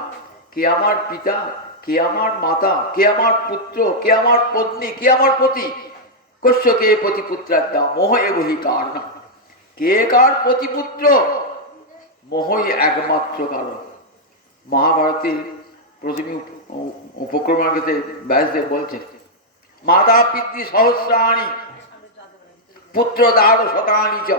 কে আমার পিতা, কে আমার মাতা, কে আমার পুত্র, কে আমার পত্নী, কে আমার পতি, কস্য কে পতিপুত্রাদ্যা মোহ এবহি কারণ। কে কার পতিপুত্র? মোহই একমাত্র কারণ। মহাভারতে প্রথমে উপক্রমার্গতে ব্যাসদেব বলছেন, মাতা পিতৃ সহস্রাণি পুত্র দ্বার শতানি চ।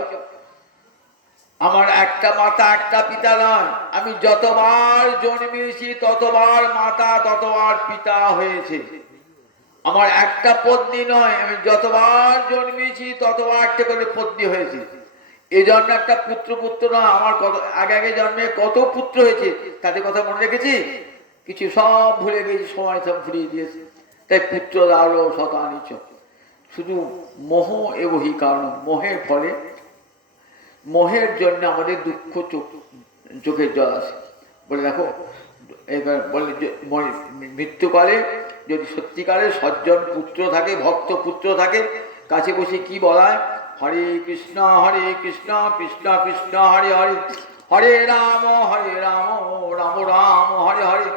আমার একটা মাতা একটা পিতা নয়, আমি যতবার জন্মেছি ততবার মাতা ততবার পিতা হয়েছে। আমার একটা পত্নী নয়, আমি যতবার জন্মেছি ততবার একটা করে পত্নী হয়েছে। এই জন্য একটা পুত্র নয়, আমার কত আগে আগে জন্মে কত পুত্র হয়েছে তাদের কথা মনে রেখেছি? কিছু সব ভুলে গেছি, সময় সব ভুলিয়ে দিয়েছে। তাই পুত্র দাঁড়ো শতানিচ, শুধু মোহ এবহি কারণ। মোহের ফলে, মোহের জন্য আমাদের দুঃখ চোখের জল আসে। বলে দেখো, এবার বলে মৃত্যুকালে যদি সত্যিকারের সজ্জন পুত্র থাকে, ভক্ত পুত্র থাকে, কাছে বসে কি বলায়? হরে কৃষ্ণ কৃষ্ণ কৃষ্ণ হরে হরে, হরে রাম রাম রাম হরে হরে।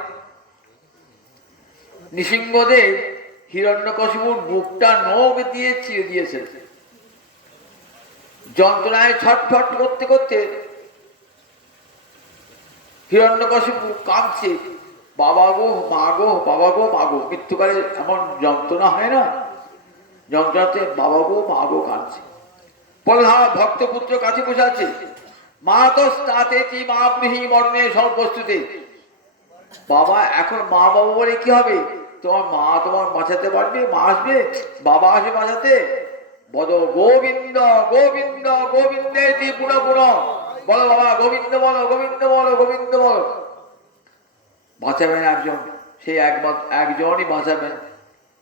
নৃসিংহদেব হিরণ্যকশিপুর বুকটা নখ দিয়ে চিরে দিয়েছে। যন্ত্রণায় ছটফট করতে করতে হিরণ্যকশিপু কাঁদছে, বাবা গো মা গো, বাবা গো মা গো। মৃত্যুকালে এমন যন্ত্রণা হয় না? যন্ত্রণাতে বাবা গো মা গো কাঁদছে। প্রহ্লাদ ভক্তপুত্র কাছে বসে আছে, মা তো স্তাতেতি মা ব্রুহি মরণে সর্বস্তুতে। বাবা এখন মা বাবা বলে কি হবে? তোমার মা তোমার বাঁচাতে পারবে? মা আসবে, বাবা আসবে বাঁচাতে? বল গোবিন্দ গোবিন্দ গোবিন্দেতি পুনঃ পুনঃ, বলো বাবা গোবিন্দ বলো, গোবিন্দ বলো, গোবিন্দ বলো। বাঁচাবেন একজন, সেই একজনই বাঁচাবেন,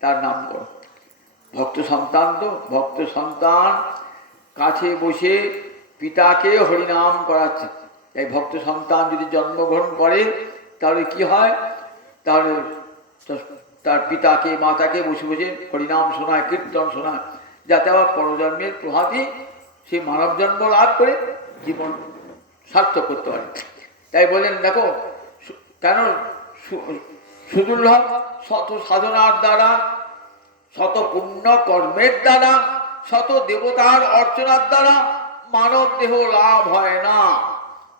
তার নাম করো। ভক্ত সন্তান তো, ভক্ত সন্তান কাছে বসে পিতাকে হরিনাম করাচ্ছে। এই ভক্ত সন্তান যদি জন্মগ্রহণ করে তাহলে কি হয়? তাহলে তার পিতাকে মাতাকে বসে বসে হরিনাম শোনায়, কীর্তন শোনায়, যাতে আবার পরজন্মের প্রভাতী সেই মানব জন্ম লাভ করে জীবন সার্থক করতে পারে। তাই বলেন দেখো, কেন সুদুর্লভ? শত সাধনার দ্বারা, শত পুণ্য কর্মের দ্বারা, শত দেবতার অর্চনার দ্বারা মানব দেহ লাভ হয় না,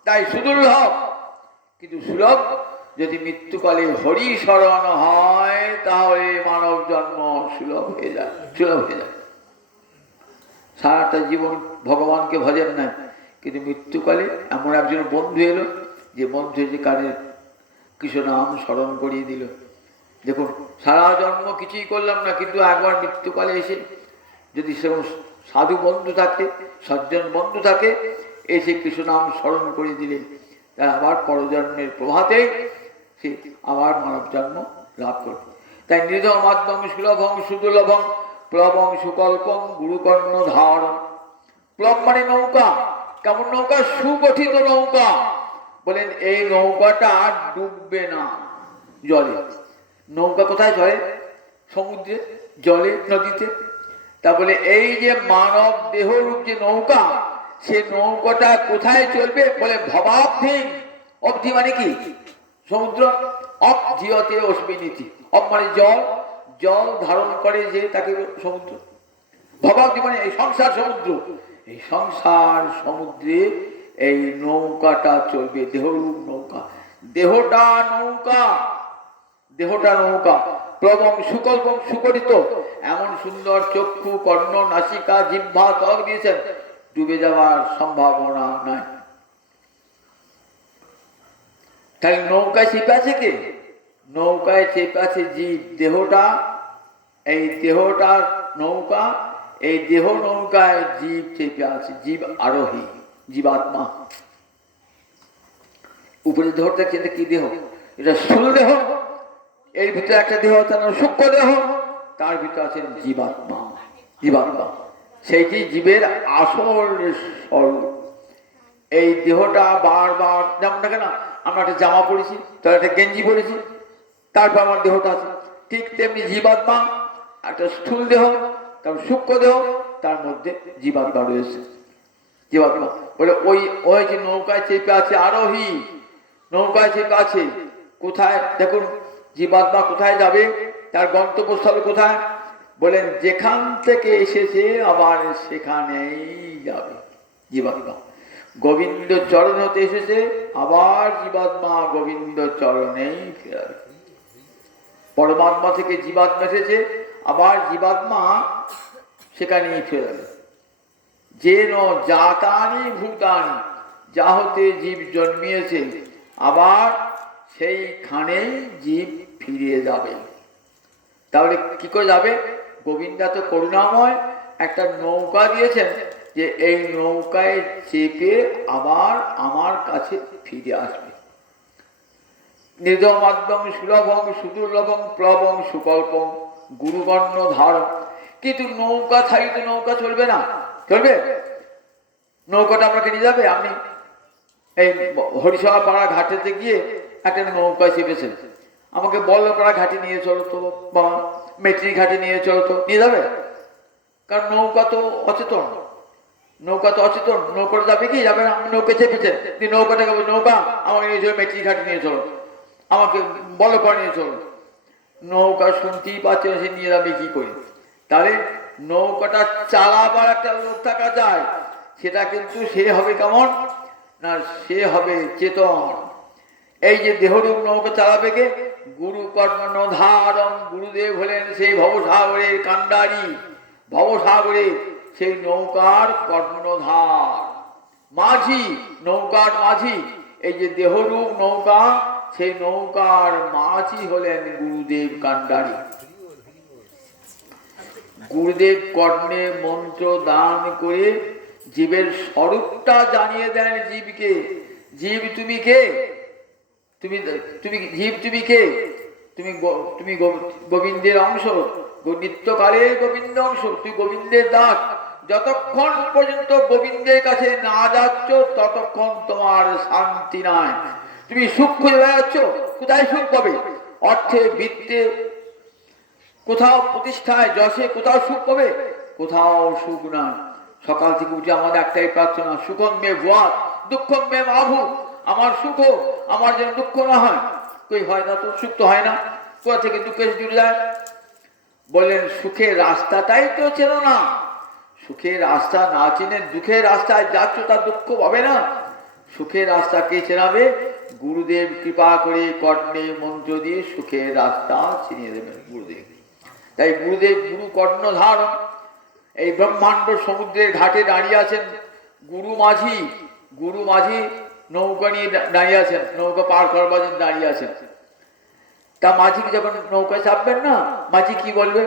তাই সুদুর্লভ। কিন্তু সুলভ যদি মৃত্যুকালে হরি স্মরণ হয় তাহলে মানব জন্ম সুলভ হয়ে যায়, সুলভ হয়ে যায়। সারাটা জীবন ভগবানকে ভজেন না, কিন্তু মৃত্যুকালে এমন একজন বন্ধু এলো, যে বন্ধু যে কানের কৃষ্ণ নাম স্মরণ করিয়ে দিল। দেখুন, সারা জন্ম কিছুই করলাম না, কিন্তু একবার মৃত্যুকালে এসে যদি সেরকম সাধু বন্ধু থাকে, সজ্জন বন্ধু থাকে, এসে কৃষ্ণ নাম স্মরণ করিয়ে দিলে তার আবার পরজন্মের প্রভাতেই সে আবার মানব জন্ম লাভ করবে। তাই নিধ মাধ্যম সুলভং সুদুর্লভং প্লবং সুকল্পং গুরুকর্ণ ধারণ। প্লব মানে নৌকা। কেমন নৌকা? সুগঠিত নৌকা। বলেন এই নৌকাটা আর ডুববে না জলে। নৌকা কোথায় চলে? সমুদ্রে, জলে, নদীতে। তা বলে এই যে মানব দেহরূপ যে নৌকা, সে নৌকাটা কোথায় চলবে? বলে ভবাব্ধি। অব্ধি মানে কি? সমুদ্র। অব্ধিয়তে অস্মিনীতি। অব মানে জল, জল ধারণ করে যে তাকে সমুদ্র। ভবাব্ধি মানে এই সংসার সমুদ্র। এই সংসার সমুদ্রে এই নৌকাটা চলবে, দেহরূপ নৌকা। দেহটা নৌকা, দেহটা নৌকা। প্রবং সুকল্পং সুগঠিত, এমন সুন্দর চক্ষু, কর্ণ, নাসিকা, জিহ্বা, ত্বক দিয়েছেন, ডুবে যাওয়ার সম্ভাবনা নাই। তাহলে নৌকায় শিপ আছে কে? নৌকায় চেপে আছে জীব, দেহটা, এই দেহটার নৌকা, এই দেহ নৌকায় জীব চেপে আছে, জীব আরোহী, জীবাত্মা। উপরে দেহটা কিন্তু কি দেহ? এটা স্থূল দেহ, এর ভিতরে একটা দেহ আছে সূক্ষ্ম দেহ, তার ভিতরে আছেন জীবাত্মা। জীবাত্মা সেইটি জীবের আসল স্বরূপ। এই দেহটা বারবার, যেমন দেখে না আমরা একটা জামা পরেছি, তার একটা গেঞ্জি পরেছি, তারপর আমার দেহটা আছে, ঠিক তেমনি জীবাত্মা একটা স্থূল দেহ, তার সূক্ষ্ম দেহ, তার মধ্যে জীবাত্মা রয়েছে। জীবাত্মা বলে ওই ওই যে নৌকায় চেপে আছে আরোহী, নৌকায় চেপে আছে কোথায়? দেখুন জীবাত্মা কোথায় যাবে, তার গন্তব্যস্থল কোথায়? বলেন যেখান থেকে এসেছে আবার সেখানেই যাবে জীবাত্মা। গোবিন্দ চরণ হতে এসেছে, আবার জীবাত্মা গোবিন্দ চরণেই ফেরাবে। পরমাত্মা থেকে জীবাত্মা এসেছে, আবার জীবাত্মা সেখানেই ফেরাবে। যে ন জাতানি ভূতানি, যা হতে জীব জন্মিয়েছে আবার সেইখানেই জীব ফিরে যাবে। তাহলে কি করে যাবে? গোবিন্দা তো করুণাময়, একটা নৌকা দিয়েছেন, যে এই নৌকায় চেপে আবার আমার কাছে ফিরে আসবে। নিদমাদ্যম সুলভং সুদুর্লভং প্লবং সুকল্পং গুরুগণ্য ধারণ। কিন্তু নৌকা থাই তো নৌকা চলবে না, চলবে? নৌকাটা আপনাকে নিয়ে যাবে? আপনি এই হরিসভা পাড়া ঘাটেতে গিয়ে একটা নৌকা চেপেছেন, আমাকে বল্লপাড়া ঘাটে নিয়ে চলো তো, বা মেট্রি ঘাটে নিয়ে চলো তো, নিয়ে যাবে? কারণ নৌকা তো অচেতন, নৌকা তো অচেতন, নৌকাটা যাবে কি? যাবে না। নৌকা চেপেছেন, নৌকাটাকে নৌকা আমাকে নিয়ে চলো মেট্রি ঘাটে নিয়ে চলো, আমাকে বল্লপাড়া নিয়ে চলো। নৌকা শুনতেই পাচ্ছে সে নিয়ে যাবে কি করে? তাহলে নৌকাটা চালাবার একটা লোক থাকা যায়, সেটা কিন্তু সে হবে কেমন না, সে হবে চেতন। এই যে দেহরূপ নৌকা চালাবে কে? গুরু কর্ণ ধারম, গুরুদেব হলেন সেই ভবসাগরের কান্ডারি, ভবসাগরে সেই নৌকার কর্ণধার, মাঝি, নৌকার মাঝি। এই যে দেহরূপ নৌকা, সেই নৌকার মাঝি হলেন গুরুদেব কান্ডারি। গুরুদেব কর্ণে মন্ত্র দান করে জীবের স্বরূপটা জানিয়ে দেন জীবকে। জীব তুমি কে? তুমি তুমি জীব তুমি কে? তুমি তুমি গোবিন্দের অংশ, নিত্যকালে গোবিন্দ অংশ, তুই গোবিন্দের দাস। যতক্ষণ পর্যন্ত গোবিন্দের কাছে না যাচ্ছ ততক্ষণ তোমার শান্তি নাই। তুমি সুখ খুঁজে বেড়াচ্ছ, কোথায় সুখ পাবে? অর্থে, বৃত্তে, কোথাও প্রতিষ্ঠায়, যশে, কোথাও সুখ পাবে? কোথাও সুখ না। সকাল থেকে উঠে আমাদের একটাই প্রার্থনা, সুখং মে ভুয়া দুঃখং মে মাভু। আমার সুখ হোক, আমার যেন দুঃখ না হয়। কই হয় না তো, সুখ তো হয় না, কোথা থেকে দুঃখ এসে জুড়ে যায়? বললেন সুখের রাস্তাটাই তো চেনো না। সুখের রাস্তা না চিনে দুঃখের রাস্তায় যাচ্ছ, তার দুঃখ পাবে না। সুখের রাস্তা কে চেনাবে? গুরুদেব কৃপা করে কর্ণে মন্ত্র দিয়ে সুখের রাস্তা চিনিয়ে দেবেন গুরুদেব। তাই গুরুদেব গুরু কর্ণধার। এই ব্রহ্মাণ্ড সমুদ্রের ঘাটে দাঁড়িয়ে আছেন গুরু মাঝি। গুরু মাঝি নৌকা নিয়ে দাঁড়িয়ে আছেন, নৌকা পার করবার জন্য দাঁড়িয়ে আছেন। তা মাঝিকে যখন নৌকায় চাপবেন না, মাঝি কি বলবে?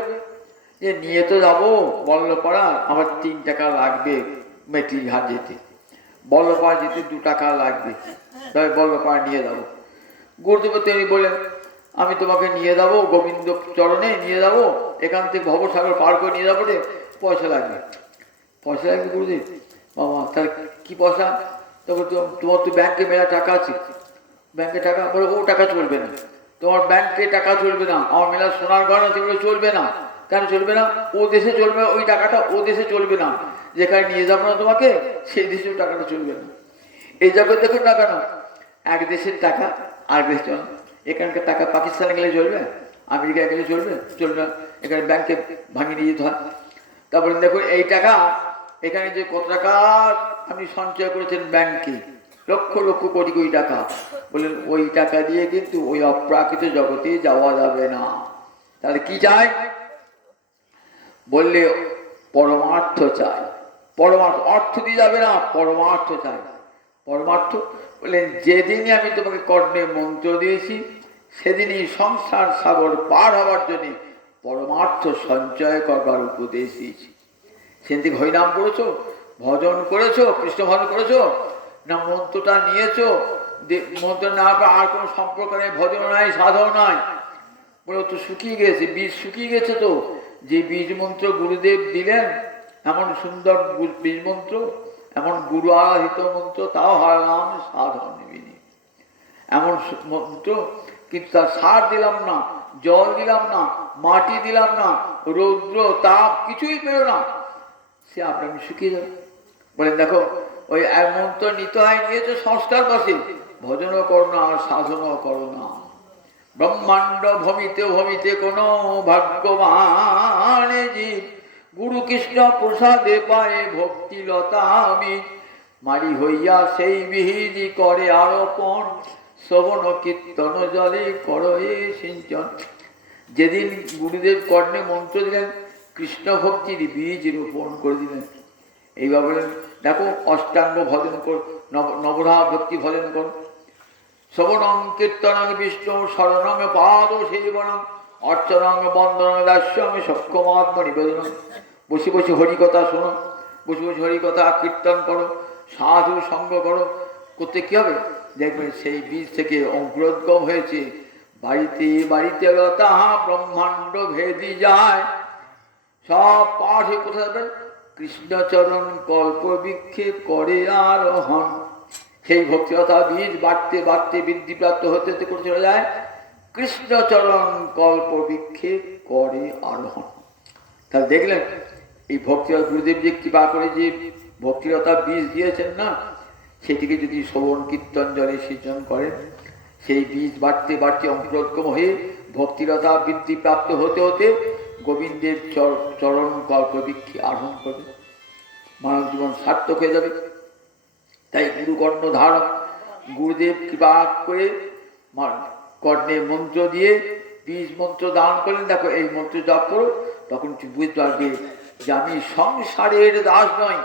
যে নিয়ে তো যাবো বল্লপাড়া, আমার 3 টাকা লাগবে মেট্রি ঘাট যেতে, বল্লপাড়া যেতে 2 টাকা লাগবে, তবে বল্লপাড়া নিয়ে যাবো। গুরুদেব তিনি বলেন আমি তোমাকে নিয়ে যাবো গোবিন্দ চরণে, নিয়ে যাবো, এখান থেকে ভবসাগর পার করে নিয়ে যাবো রে, পয়সা লাগবে। পয়সা লাগবে গুরুদেব? বাবা তাহলে কি পয়সা? তবে তোমার তো ব্যাংকে মেলা টাকা আছে, ব্যাংকে টাকা, বলে ও টাকা চলবে না, তোমার ব্যাংকে টাকা চলবে না, আমার মেলা সোনার গয়না সেগুলো চলবে না। কেন চলবে না? ও দেশে চলবে, ওই টাকাটা ও দেশে চলবে না, যেখানে নিয়ে যাবো না তোমাকে সেই দেশেও টাকাটা চলবে না। এই জগৎ দেখুন না কেন, এক দেশের টাকা আর দেশ চল, এখানকার টাকা পাকিস্তানে গেলে চলবে, আমেরিকায় গেলে চলবে? চলবে না। এখানে ব্যাংকে ভাঙিয়ে নিয়ে যেতে হয়। তারপরে দেখুন এই টাকা, এখানে যে কত টাকা আপনি সঞ্চয় করেছেন ব্যাংকে, লক্ষ লক্ষ কোটি কোটি টাকা, বললেন ওই টাকা দিয়ে কিন্তু ওই অপ্রাকৃত জগতে যাওয়া যাবে না। তাহলে কি চাই? বললে পরমার্থ চাই। পরমার্থ, অর্থ দিয়ে যাবে না, পরমার্থ চাই। পরমার্থ বললেন যেদিনই আমি তোমাকে কর্ণে মন্ত্র দিয়েছি সেদিনই সংসার সাগর পার হওয়ার জন্য পরমার্থ সঞ্চয় করবার উপদেশ দিয়েছি। সেদিন থেকে হরিনাম করেছো, ভজন করেছো, কৃষ্ণ ভজন করেছো না মন্ত্রটা নিয়েছো, মন্ত্র না আর কোনো সম্পর্ক নেই, ভজন নাই, সাধন নাই, বলে তো শুকিয়ে গেছে, বীজ শুকিয়ে গেছে। তো যে বীজ মন্ত্র গুরুদেব দিলেন, এমন সুন্দর বীজ মন্ত্র, এমন গুরু আরাধিত মন্ত্র, তাও হারালাম সাধন নিবিনি এমন মন্ত্র, কিন্তু তার সার দিলাম না, জল দিলাম না, মাটি দিলাম না, রৌদ্র তাপ কিছুই পেল না, সে আপনাকে শুকিয়ে যাবে। বলেন দেখো, ওই এক মন্ত্র নিতে হয়, নিয়েছে সংস্কার বসে, ভজনও করো না, সাধনও করো না। ব্রহ্মাণ্ড ভমিতে ভমিতে কোন ভাগ্যবান জীব গুরু কৃষ্ণ প্রসাদে পায়ে ভক্তি লতা আমি মারি হইয়া সেই বিহিজি করে আরোপণ শ্রবণ কীর্তন জলে করো এ সিঞ্চন। যেদিন গুরুদেব কর্ণে মন্ত্র দিলেন, কৃষ্ণ ভক্তির বীজ রোপণ করে দিলেন। এইবার বলেন দেখো, অষ্টাঙ্গ ভজন কর, নবধা ভক্তি ভজন কর, শ্রবণং কীর্তনং বিষ্ণু শরণং পাদ সেবনং অর্চনং বন্দনং দাস্যং সক্ষমাত্ম নিবেদন। বসে বসে হরিকথা শোনো, বসে বসে হরিকথা কীর্তন করো, সাধু সঙ্গ করো, করতে কি হবে? দেখবেন সেই বীজ থেকে অঙ্কুরোদ্গম হয়েছে। বাড়িতে বাড়িতে তাহা ব্রহ্মাণ্ড ভেদি যায়। সব পাঠ হয়ে কোথায় যাবেন? কৃষ্ণচরণ কল্প বিক্ষেপ করে আরোহণ। সেই ভক্তিলতা বীজ বাড়তে বাড়তে বৃদ্ধিপ্রাপ্ত হতে হতে করে চলে যায় কৃষ্ণচরণ কল্প বিক্ষেপ করে আরোহণ। তাহলে দেখলেন এই ভক্তিলতা গুরুদেব যে কৃপা করে যে ভক্তিলতা বীজ দিয়েছেন না, সেটিকে যদি শ্রবণ কীর্তন জলে সিঞ্চন করেন, সেই বীজ বাড়তে বাড়তে অঙ্কুরোদ্গম হয়ে ভক্তিলতা বৃদ্ধিপ্রাপ্ত হতে হতে গোবিন্দের চরণ কল্প বৃক্ষে আরোহণ করবে, মানব জীবন সার্থক হয়ে যাবে। তাই গুরুকর্ণ ধারণ, গুরুদেব কৃপা করে কর্ণে মন্ত্র দিয়ে বীজ মন্ত্র দান করলেন। দেখো এই মন্ত্র জপ করো, তখন বুঝতে পারবে যে আমি সংসারের দাস নই,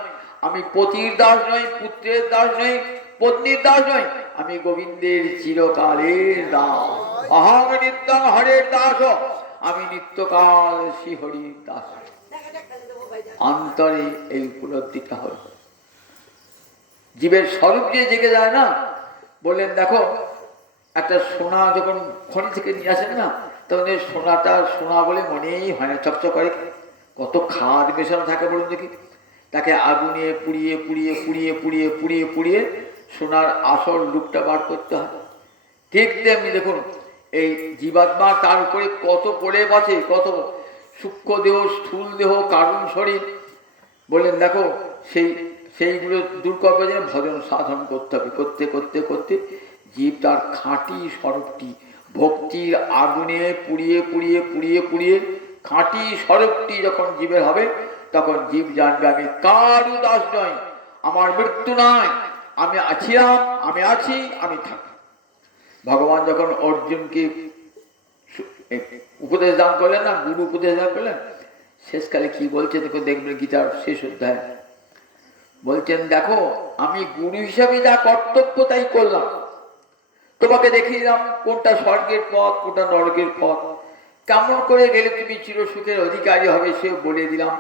আমি পতির দাস নই, পুত্রের দাস নই, পত্নীর দাস নই, আমি গোবিন্দের চিরকালের দাস। অহং নিত্যং হরের দাস, আমি নিত্যকাল শ্রী হরির দাস। অন্তরে এই উপলব্ধিটা হল। জীবের স্বরূপ যে জেগে যায় না, বললেন দেখো একটা সোনা যখন খনি থেকে নিয়ে আসেন না, তখন এই সোনাটা সোনা বলে মনেই হয় না, চকচক করে। কত খাদ মেশানো থাকে বলুন দেখি। তাকে আগুনে পুড়িয়ে পুড়িয়ে পুড়িয়ে পুড়িয়ে পুড়িয়ে পুড়িয়ে সোনার আসল রূপটা বার করতে হয়। ঠিক তেমনি দেখুন এই জীবাত্মা, তার উপরে কত পড়ে বাঁচে, কত সূক্ষ্ম দেহ, স্থূল দেহ, কারণ শরীর। বললেন দেখো সেইগুলো দূর করবার জন্য ভজন সাধন করতে হবে। করতে করতে করতে জীব তার খাঁটি স্বরূপটি ভক্তির আগুনে পুড়িয়ে পুড়িয়ে পুড়িয়ে পুড়িয়ে খাঁটি স্বরূপটি যখন জীবের হবে, তখন জীব জানবে আমি কারু দাস নই, আমার মৃত্যু নাই, আমি আছিলাম, আমি আছি, আমি থাকি। ভগবান যখন অর্জুনকে উপদেশ দান করলেন না, গুরু উপদেশ দান করলেন, শেষকালে কি বলছে দেখো, দেখবেন গীতার শেষ অধ্যায় বলছেন দেখো আমি গুরু হিসাবে যা কর্তব্য তাই করলাম, তোমাকে দেখিয়ে দিলাম কোনটা স্বর্গের পথ, কোনটা নরকের পথ, কেমন করে গেলে তুমি চিরসুখের অধিকারী হবে সে বলে দিলাম।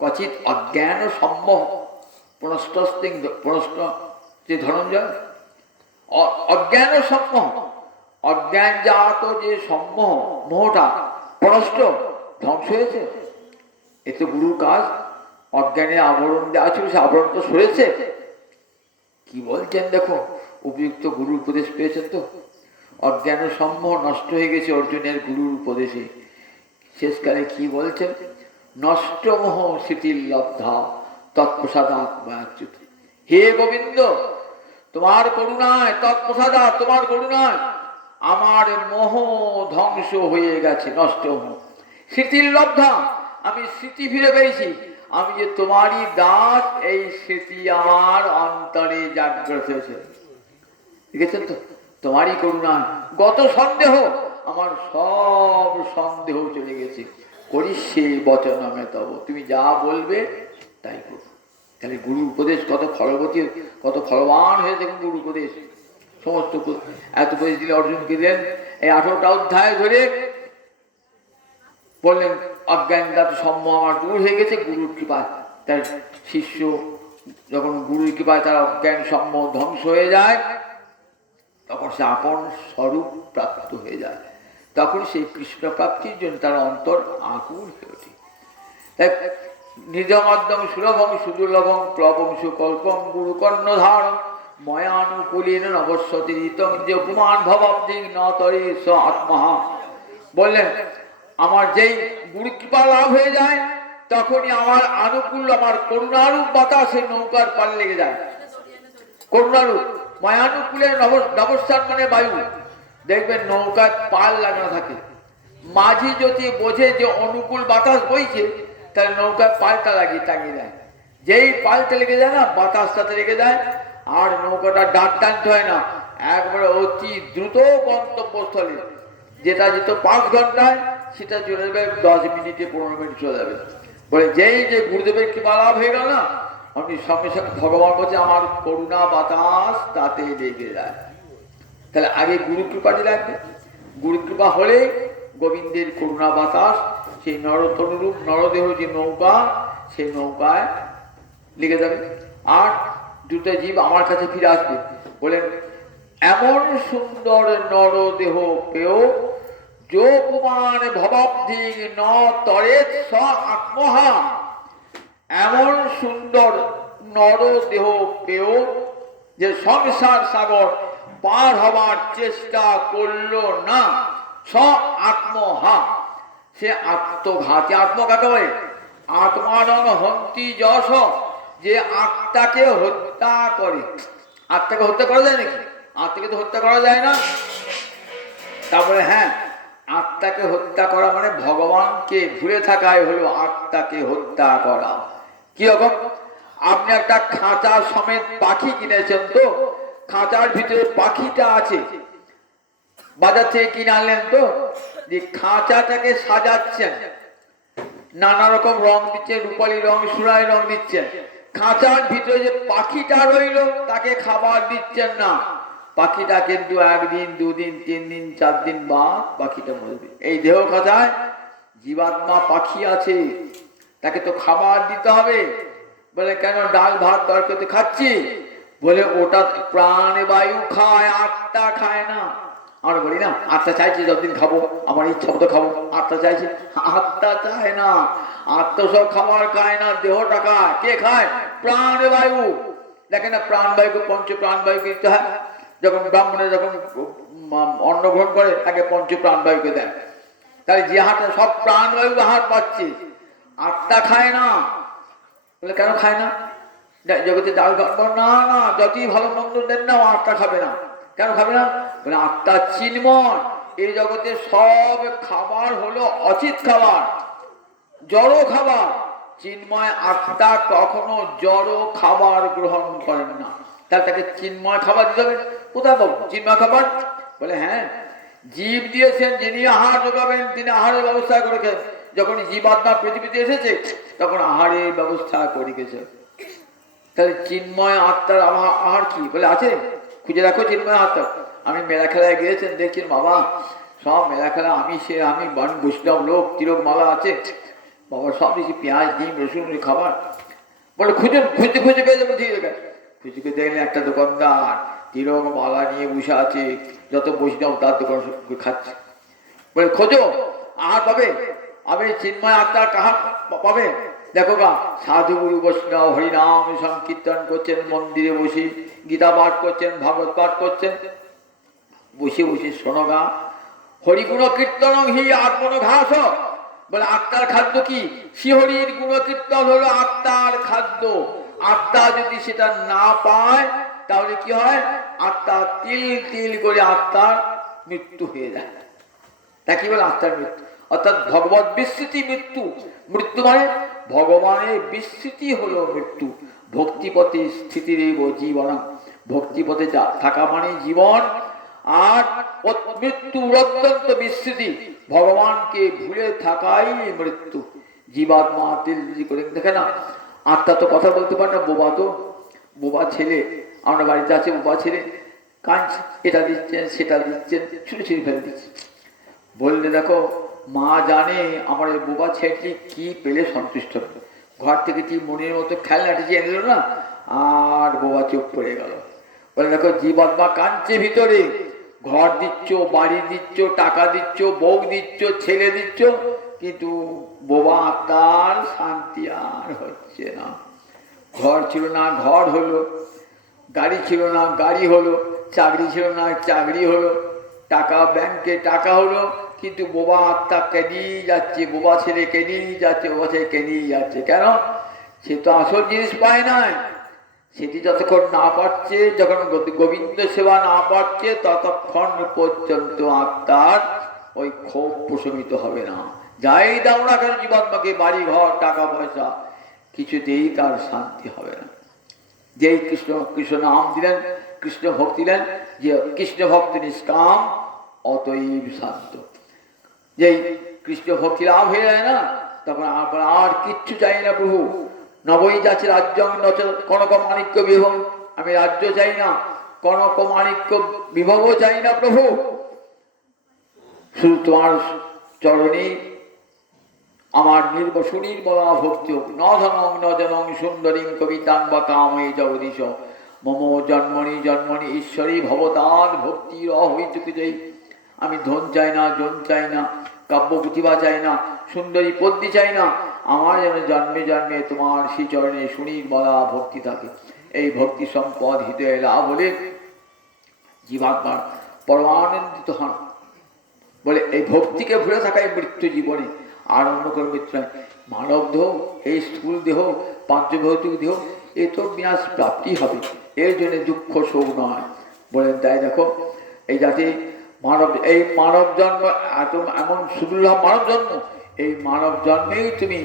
কচিত অজ্ঞান সম্মোহ পুনষ্ট যে ধনঞ্জয়, অজ্ঞান সম্মোহ, অজ্ঞান জাত যে সম্মোহ মোহটা পনষ্ট ধ্বংস হয়েছে। এ তো গুরুর কাজ। অজ্ঞানের আবরণ দেওয়া ছিল, সে আবরণ তো সরেছে। কি বলছেন দেখো, উপযুক্ত গুরুর উপদেশ পেয়েছেন তো। অজ্ঞান সম্মোহ নষ্ট হয়ে গেছে অর্জুনের গুরুর উপদেশে। শেষকালে কি বলছেন? নষ্ট মোহ স্মৃতির লব্ধা তৎপ্রসাদাৎ। হে গোবিন্দ, তোমার করুণায়, তৎপ্রসাদাৎ তোমার করুণায় আমার মোহ ধ্বংস হয়ে গেছে, নষ্ট মোহ। স্মৃতির লব্ধা, আমি স্মৃতি ফিরে পেয়েছি, আমি যে তোমারই দাস, এই স্মৃতি আমার অন্তরে জাগ্রত হয়েছে। দেখেছেন তো, তোমারই করুণা। গত সন্দেহ, আমার সব সন্দেহ চলে গেছে। করিস সে বচন আমি তব, তুমি যা বলবে তাই করবো। তাহলে গুরু উপদেশ কত ফলবতী, কত ফলবান হয়ে দেখুন গুরু উপদেশ। সমস্ত এত উপদেশ দিলে অর্জুনকে দিলেন। এই 18টা অধ্যায় ধরে বললেন অজ্ঞানদাত সম্ম আমার দূর হয়ে গেছে গুরুর কৃপায়। তার শিষ্য যখন গুরুর কৃপায় তার অজ্ঞান সম্ম ধ্বংস হয়ে যায়, তখন সে আপন স্বরূপ প্রাপ্ত হয়ে যায়। তখন সেই কৃষ্ণ প্রাপ্তির জন্য তার অন্তর আকুল হয়ে ওঠে। নিজমদ্যম সুলভং সুদুর্লভং প্লবং সুকল্পং গুরু কর্ণধারং ময়ানুকূলেন নবস্বতীতং যে উপমান ভবাব্দিং ন তরে স আত্মহা। বললেন আমার যেই গুরু কৃপা লাভ হয়ে যায়, তখনই আমার আনুকূল, আমার করুণারূপ বাতাসে নৌকার পাল লেগে যায়। করুণারূপ মায়ানুকূলের নবস্থান মানে বায়ু। দেখবেন নৌকার পাল লাগানো থাকে, মাঝি যদি বোঝে যে অনুকূল বাতাস বইছে, তাহলে নৌকার পালটা লাগিয়ে টাঙিয়ে দেয়। যেই পালটা লেগে যায় না, বাতাসটাতে লেগে যায়, আর নৌকাটা ডাক টানতে হয় না, একবারে অতি দ্রুত গন্তব্যস্থলে। যেটা যেত 5 ঘন্টায়, সেটা চলে যাবে 10 মিনিটে, 15 মিনিট চলে যাবে। বলে যেই যে গুরুদেবের কৃপা লাভ হয়ে গেল না, আপনি সঙ্গে সঙ্গে ভগবান বলছে আমার করুণা বাতাস তাতে লেগে যায়। তাহলে আগে গুরু কৃপাটি লাগবে। গুরু কৃপা হলে গোবিন্দের করুণা বাতাস সেই নরতনুরূপ নরদেহ যে নৌকা, সেই নৌকায় লেগে যাবে, আর দুটো জীব আমার কাছে ফিরে আসবে। বলেন এমন সুন্দর নরদেহ পেও যোপমান ভবাব্ধি ন তরেত স আত্মহা। এমন সুন্দর নরদেহ পেও যে সংসার সাগর পার হবার চেষ্টা করল না, স আত্মহা, সে আত্মঘাতী। আত্মঘাতী বলে আত্মানং হন্তি যশ, যে আত্মাকে হত্যা করে। আত্মাকে হত্যা করা যায় নাকি? আত্মাকে তো হত্যা করা যায় না। তারপরে হ্যাঁ, আত্মাকে হত্যা করা মানে ভগবানকে ভুলে থাকাই হলো আত্মাকে হত্যা করা। কি রকম? আপনি একটা খাঁচা সমেত পাখি কিনেছেন, তো খাঁচার ভিতরে পাখিটা আছে, বাজার থেকে কিনে আনলেন, তো যে খাঁচাটাকে সাজাচ্ছেন, নানা রকম রং দিচ্ছেন, রূপালী রং, সুরাই রং দিচ্ছেন। খাঁচার ভিতরে যে পাখিটা রইল, তাকে খাবার দিচ্ছেন না। পাখিটা কিন্তু 1 দিন 2 দিন 3 দিন 4 দিন বাদ পাখিটা মরবে। এই দেহ খাঁচায় জীবাত্মা পাখি আছে, তাকে তো খাবার দিতে হবে। বলে কেন? ডাল ভাত তরকারি খাচ্ছি। বলে ওটা প্রাণ বায়ু খায়, আত্মা খায় না। আমরা বলি না আত্মা চাইছে যতদিন খাবো, আমার ইচ্ছা মতো খাবো, আত্মা চাইছে। আত্মা চায় না, আত্মা সব খাবার খায় না, দেহটা খায়। কে খায়? প্রাণ বায়ু। দেখেন না, প্রাণবায়ুকে পঞ্চ প্রাণবায়ুকে দিতে হয়। যখন ব্রাহ্মণে যখন অন্ন গ্রহণ করে, তাকে পঞ্চ প্রাণবায়ুকে দেয়। তাহলে যে হাটে সব প্রাণবায়ু আহার পাচ্ছে, আত্মা খায় না। বলে কেন খায় না? জগতে ডাল ভাত না, না যতই ভালো মন্দ দেন না, আত্মা খাবে না। কেন খাবে না? বলে আত্মা চিন্ময়। এই জগতে সব খাবার হলো অচিত খাবার, জড় খাবার। চিন্ময় আত্মা কখনো জড় খাবার গ্রহণ করেন না। তাহলে তাকে চিন্ময় খাবার দিতে হবে। কোথায় পাবো চিন্ময় খাবার? বলে হ্যাঁ, জীব দিয়েছেন, যিনি আহার যোগাবেন তিনি আহারের ব্যবস্থা করেছেন। যখন জীবাত্মা পৃথিবীতে এসেছে, তখন আহারের ব্যবস্থা করে গেছে। তাহলে চিন্ময় আত্মার আহার কি? বলে আছে, খুঁজে রাখো চিন্ময় আত্মা। আমি মেলা খেলায় গিয়েছেন, দেখছেন বাবা সব মেলা খেলা, আমি বৈষ্ণব লোক, তিলক মালা আছে বাবা, সব দিচ্ছি পেঁয়াজ ডিম রসুন খাবার। বলে খুঁজুন, খুঁজতে খুঁজে পেয়ে যাবেন। ঠিক আছে, খুঁজে দেখলেন একটা দোকানদার তিলক মালা নিয়ে বসে আছে, যত বৈষ্ণব তার দোকান খাচ্ছে। বলে খোঁজো, আহার পাবে। আমি চিন্ময় আত্মা কাহার পাবে? দেখো গা, সাধু গুরু বৈষ্ণব হরিনাম সংকীর্তন করছেন, মন্দিরে বসে গীতা পাঠ করছেন, ভাগবত পাঠ করছেন, বসে বসে শোনো গা। হরিগুণ কীর্তন হি আত্মন ঘাস। বলে আত্মার খাদ্য কি? শ্রীহরির গুণকীর্তন হলো আত্মার খাদ্য। আত্মা যদি সেটা না পায়, তাহলে কি হয়? আত্মা তিল তিল করে আত্মার মৃত্যু হয়ে যায়। তা কি বলে? আত্মার মৃত্যু, অর্থাৎ ভগবত বিস্মৃতি মৃত্যু। মৃত্যু মানে ভগবানের বিস্মৃতি হলো মৃত্যু। ভক্তিপথে স্থিতিরেব জীবন। ভক্তিপথে থাকা মানে জীবন, আর মৃত্যুর অত্যন্ত বিস্মৃতি। ভগবানকে ভুলে থাকাই মৃত্যু। জীবাত্মা তিল করে দেখে না, আত্মা তো কথা বলতে পারে না, বোবা। তো বোবা ছেলে, আমরা বাড়িতে আছে বোবা ছেলে, কাঁদছে, এটা দিচ্ছেন সেটা দিচ্ছেন, ছুঁড়ে ছুঁড়ে ফেলে দিচ্ছে। বললে দেখো মা জানে আমার এই বোবা ছেলেটি কি পেলে সন্তুষ্ট হবে। ঘর থেকে কি মনের মতো খেলনাটি যে এনে দিল না, আর বোবা চোখ পড়ে গেল। বলে দেখো জীবাত্মা কাঁদছে ভিতরে, ঘর দিচ্ছ, বাড়ি দিচ্ছ, টাকা দিচ্ছ, বউ দিচ্ছ, ছেলে দিচ্ছ, কিন্তু বোবা আত্মার শান্তি আর হচ্ছে না। ঘর ছিল না, ঘর হলো, গাড়ি ছিল না, গাড়ি হলো, চাকরি ছিল না, চাকরি হলো, টাকা ব্যাংকে টাকা হলো, কিন্তু বোবা আত্মা কেনিয়ে যাচ্ছে, বোবা ছেলে কেনিয়ে যাচ্ছে, বোবা ছেলে কেনিয়ে যাচ্ছে। কেন? সে তো আসল জিনিস পায় নাই। সেটি যতক্ষণ না পাচ্ছে, যখন গোবিন্দ সেবা না পাচ্ছে, ততক্ষণ পর্যন্ত আত্মার ওই ক্ষোভ প্রশমিত হবে না। যাই দাও না কেন জীবাত্মাকে, বাড়ি ঘর টাকা পয়সা, কিছুতেই তার শান্তি হবে না। যেই কৃষ্ণ কৃষ্ণ নাম দিলেন, কৃষ্ণ ভক্তি দিলেন, যে কৃষ্ণ ভক্তি নিষ্কাম অতএব শান্ত। যেই কৃষ্ণ ভক্তি লাভ হয়ে যায় না, তখন আর কিচ্ছু চাই না প্রভু। নবই যাচ্ছে রাজ্য কনক মাণিক্য বিভব, আমি রাজ্য চাই না, কনক মাণিক্য বিভবও চাই না প্রভু, শুধু তোমার চরণে আমার নির্বসনীর বলা ভক্তি হোক। ন ধনং ন জনং সুন্দরীং কবিতাং বা কামে জগদীশ মম জন্মনি জন্মনি ঈশ্বরী ভবতার ভক্তির অহৈতুক যেই। আমি ধন চাই না, জন চাই না, কাব্য প্রতিভা চাই না, সুন্দরী পদ্মী চাই না, আমার যেন জন্মে জন্মে তোমার শ্রীচরণে সুনীর বলা ভক্তি থাকে। এই ভক্তি সম্পদ হৃদয়ে লাভ হলে জীবাত্মার পরমানন্দিত হন। বলে এই ভক্তিকে ভুলে থাকাই মৃত্যু জীবনে, আর অন্য কোনো মৃত্যু নয়। মানব দেহ, এই স্থূল দেহ, পাঞ্চভৌতিক দেহ, এ তো বিনাশ প্রাপ্তি হবে, এর জন্য দুঃখ শোক নয়। বলেন তাই দেখো এই জাতি মানব, এই মানব জন্ম এমন সুদূর্লভ মানব জন্ম, এই মানব জন্মেই তুমি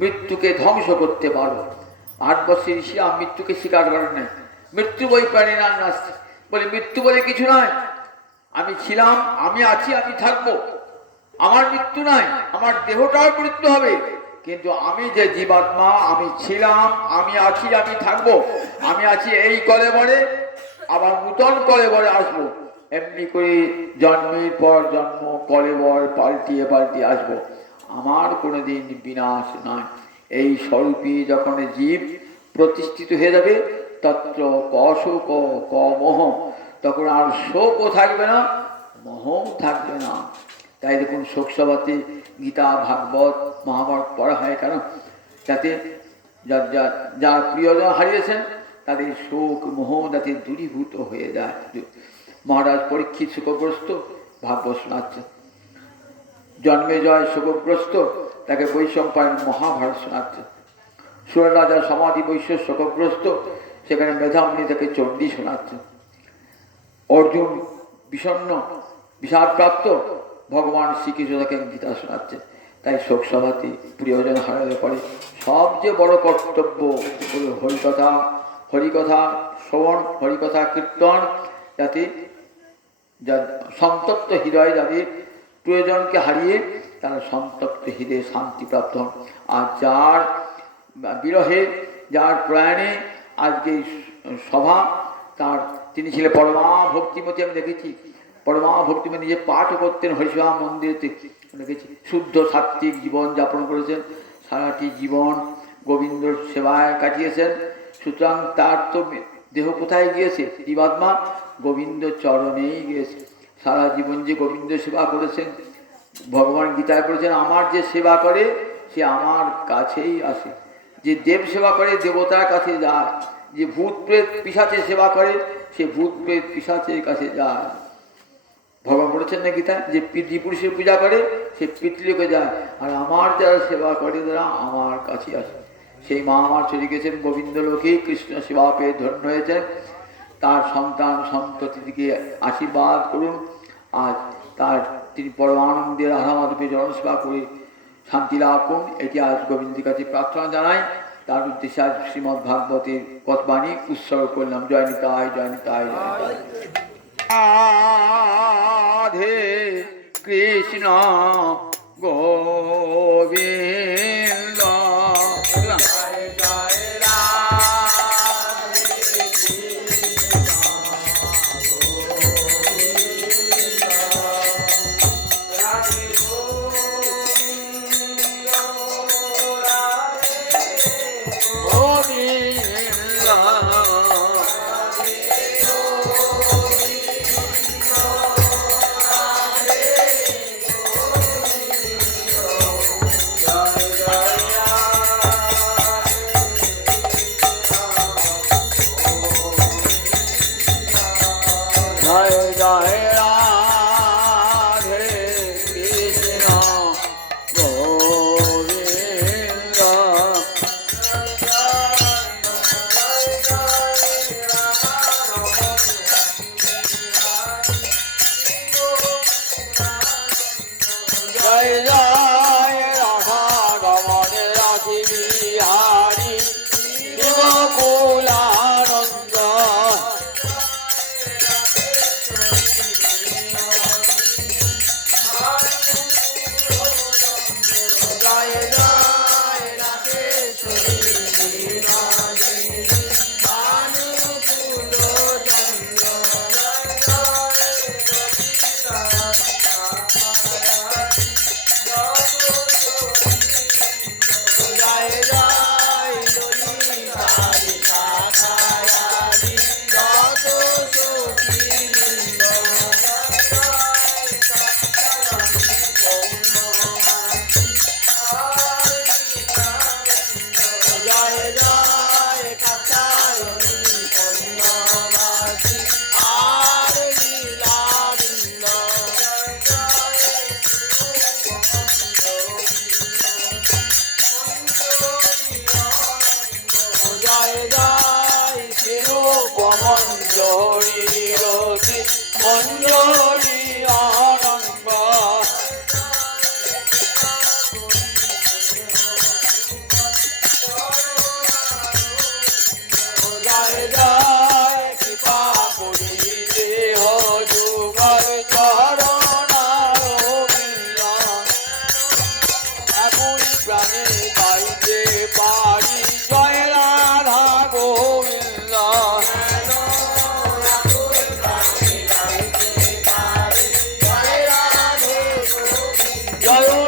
মৃত্যুকে ধ্বংস করতে পারো। ভারতবর্ষের ঋষিরা মৃত্যুকে স্বীকার করেন না। মৃত্যু বই প্রাণী না নাস্তি, বলে মৃত্যু বলে কিছু নয়। আমি ছিলাম, আমি আছি, আমি থাকবো, আমার মৃত্যু নাই, আমার দেহটাও মৃত্যু হবে, কিন্তু আমি যে জীবাত্মা, আমি ছিলাম, আমি আছি, আমি থাকবো, আমি আছি এই কলেবরে, আবার নূতন কলেবরে আসবো। এমনি করে জন্মের পর জন্ম কলেবর পাল্টিয়ে পাল্টিয়ে আসবো। আমার কোনোদিন বিনাশ নয়। এই স্বরূপে যখন জীব প্রতিষ্ঠিত হয়ে যাবে, তত্র কশোক ক মোহ, তখন আর শোকও থাকবে না, মোহও থাকবে না। তাই দেখুন শোকসভাতে গীতা ভাগবত মহাভারত পড়া হয় কেন? যাতে যার প্রিয়জন হারিয়েছেন তাদের শোক মোহ যাতে দূরীভূত হয়ে যায়। মহারাজ পরীক্ষিত শোকগ্রস্ত, ভাগবত শোনাচ্ছেন। জন্মে জয় শোকগ্রস্ত, তাকে বৈশম্পায়ন মহাভারত শোনাচ্ছেন। সুর রাজা সমাধি বৈশ্য শোকগ্রস্ত, সেখানে মেধামণি তাকে চণ্ডী শোনাচ্ছেন। অর্জুন বিষণ্ণ বিষাদপ্রাপ্ত, ভগবান শ্রীকৃষ্ণ তাকে গীতা শোনাচ্ছেন। তাই শোকসভাতে প্রিয়জন হারালে পরে সবচেয়ে বড় কর্তব্য হল হরিকথা, হরিকথা শ্রবণ, হরিকথা কীর্তন, যাতে সন্তপ্ত হৃদয়ে যাদের প্রিয়জনকে হারিয়ে তারা সন্তপ্ত হৃদয়ে শান্তিপ্রাপ্ত হন। আর যার বিরহে, যার প্রয়াণে আজকে সভা, তার তিনি ছিলেন পরমা ভক্তিমতী। আমি দেখেছি পরমা ভক্তিমতী নিজে পাঠও করতেন হরিসভা মন্দিরেতে, দেখেছি। শুদ্ধ সাত্ত্বিক জীবন যাপন করেছেন, সারাটি জীবন গোবিন্দর সেবায় কাটিয়েছেন। সুতরাং তার তো দেহ কোথায় গিয়েছে? জীবাত্মা গোবিন্দ চরণেই গিয়েছে। সারা জীবন যে গোবিন্দ সেবা করেছেন, ভগবান গীতায় করেছেন, আমার যে সেবা করে সে আমার কাছেই আসে। যে দেব সেবা করে দেবতার কাছে যায়, যে ভূত প্রেত পিশাচের সেবা করে সে ভূত প্রেত পিশাচের কাছে যায়। ভগবান বলেছেন না গীতায়, যে পিতৃপুরুষের পূজা করে সে পিতৃলোকে যায়, আর আমার যারা সেবা করে তারা আমার কাছে আসে। সেই মা আমার চলে গেছেন গোবিন্দ লোকে, কৃষ্ণ সেবা পেয়ে ধন্য হয়েছেন। তার সন্তান সন্ততিকে আশীর্বাদ করুন। আজ তার তিনি পরমানন্দের রাধামাধবের জনসেবা করে শান্তি লাভ করুন, এটি আজ গোবিন্দের কাছে প্রার্থনা জানাই। তার উদ্দেশ্যে আজ শ্রীমদ্ ভাগবতের পথবাণী উৎসর্গ করলাম। জয় নিতাই, জয় নিতাই, জয় নিতাই। রাধে কৃষ্ণ গোবিন্দ। জয়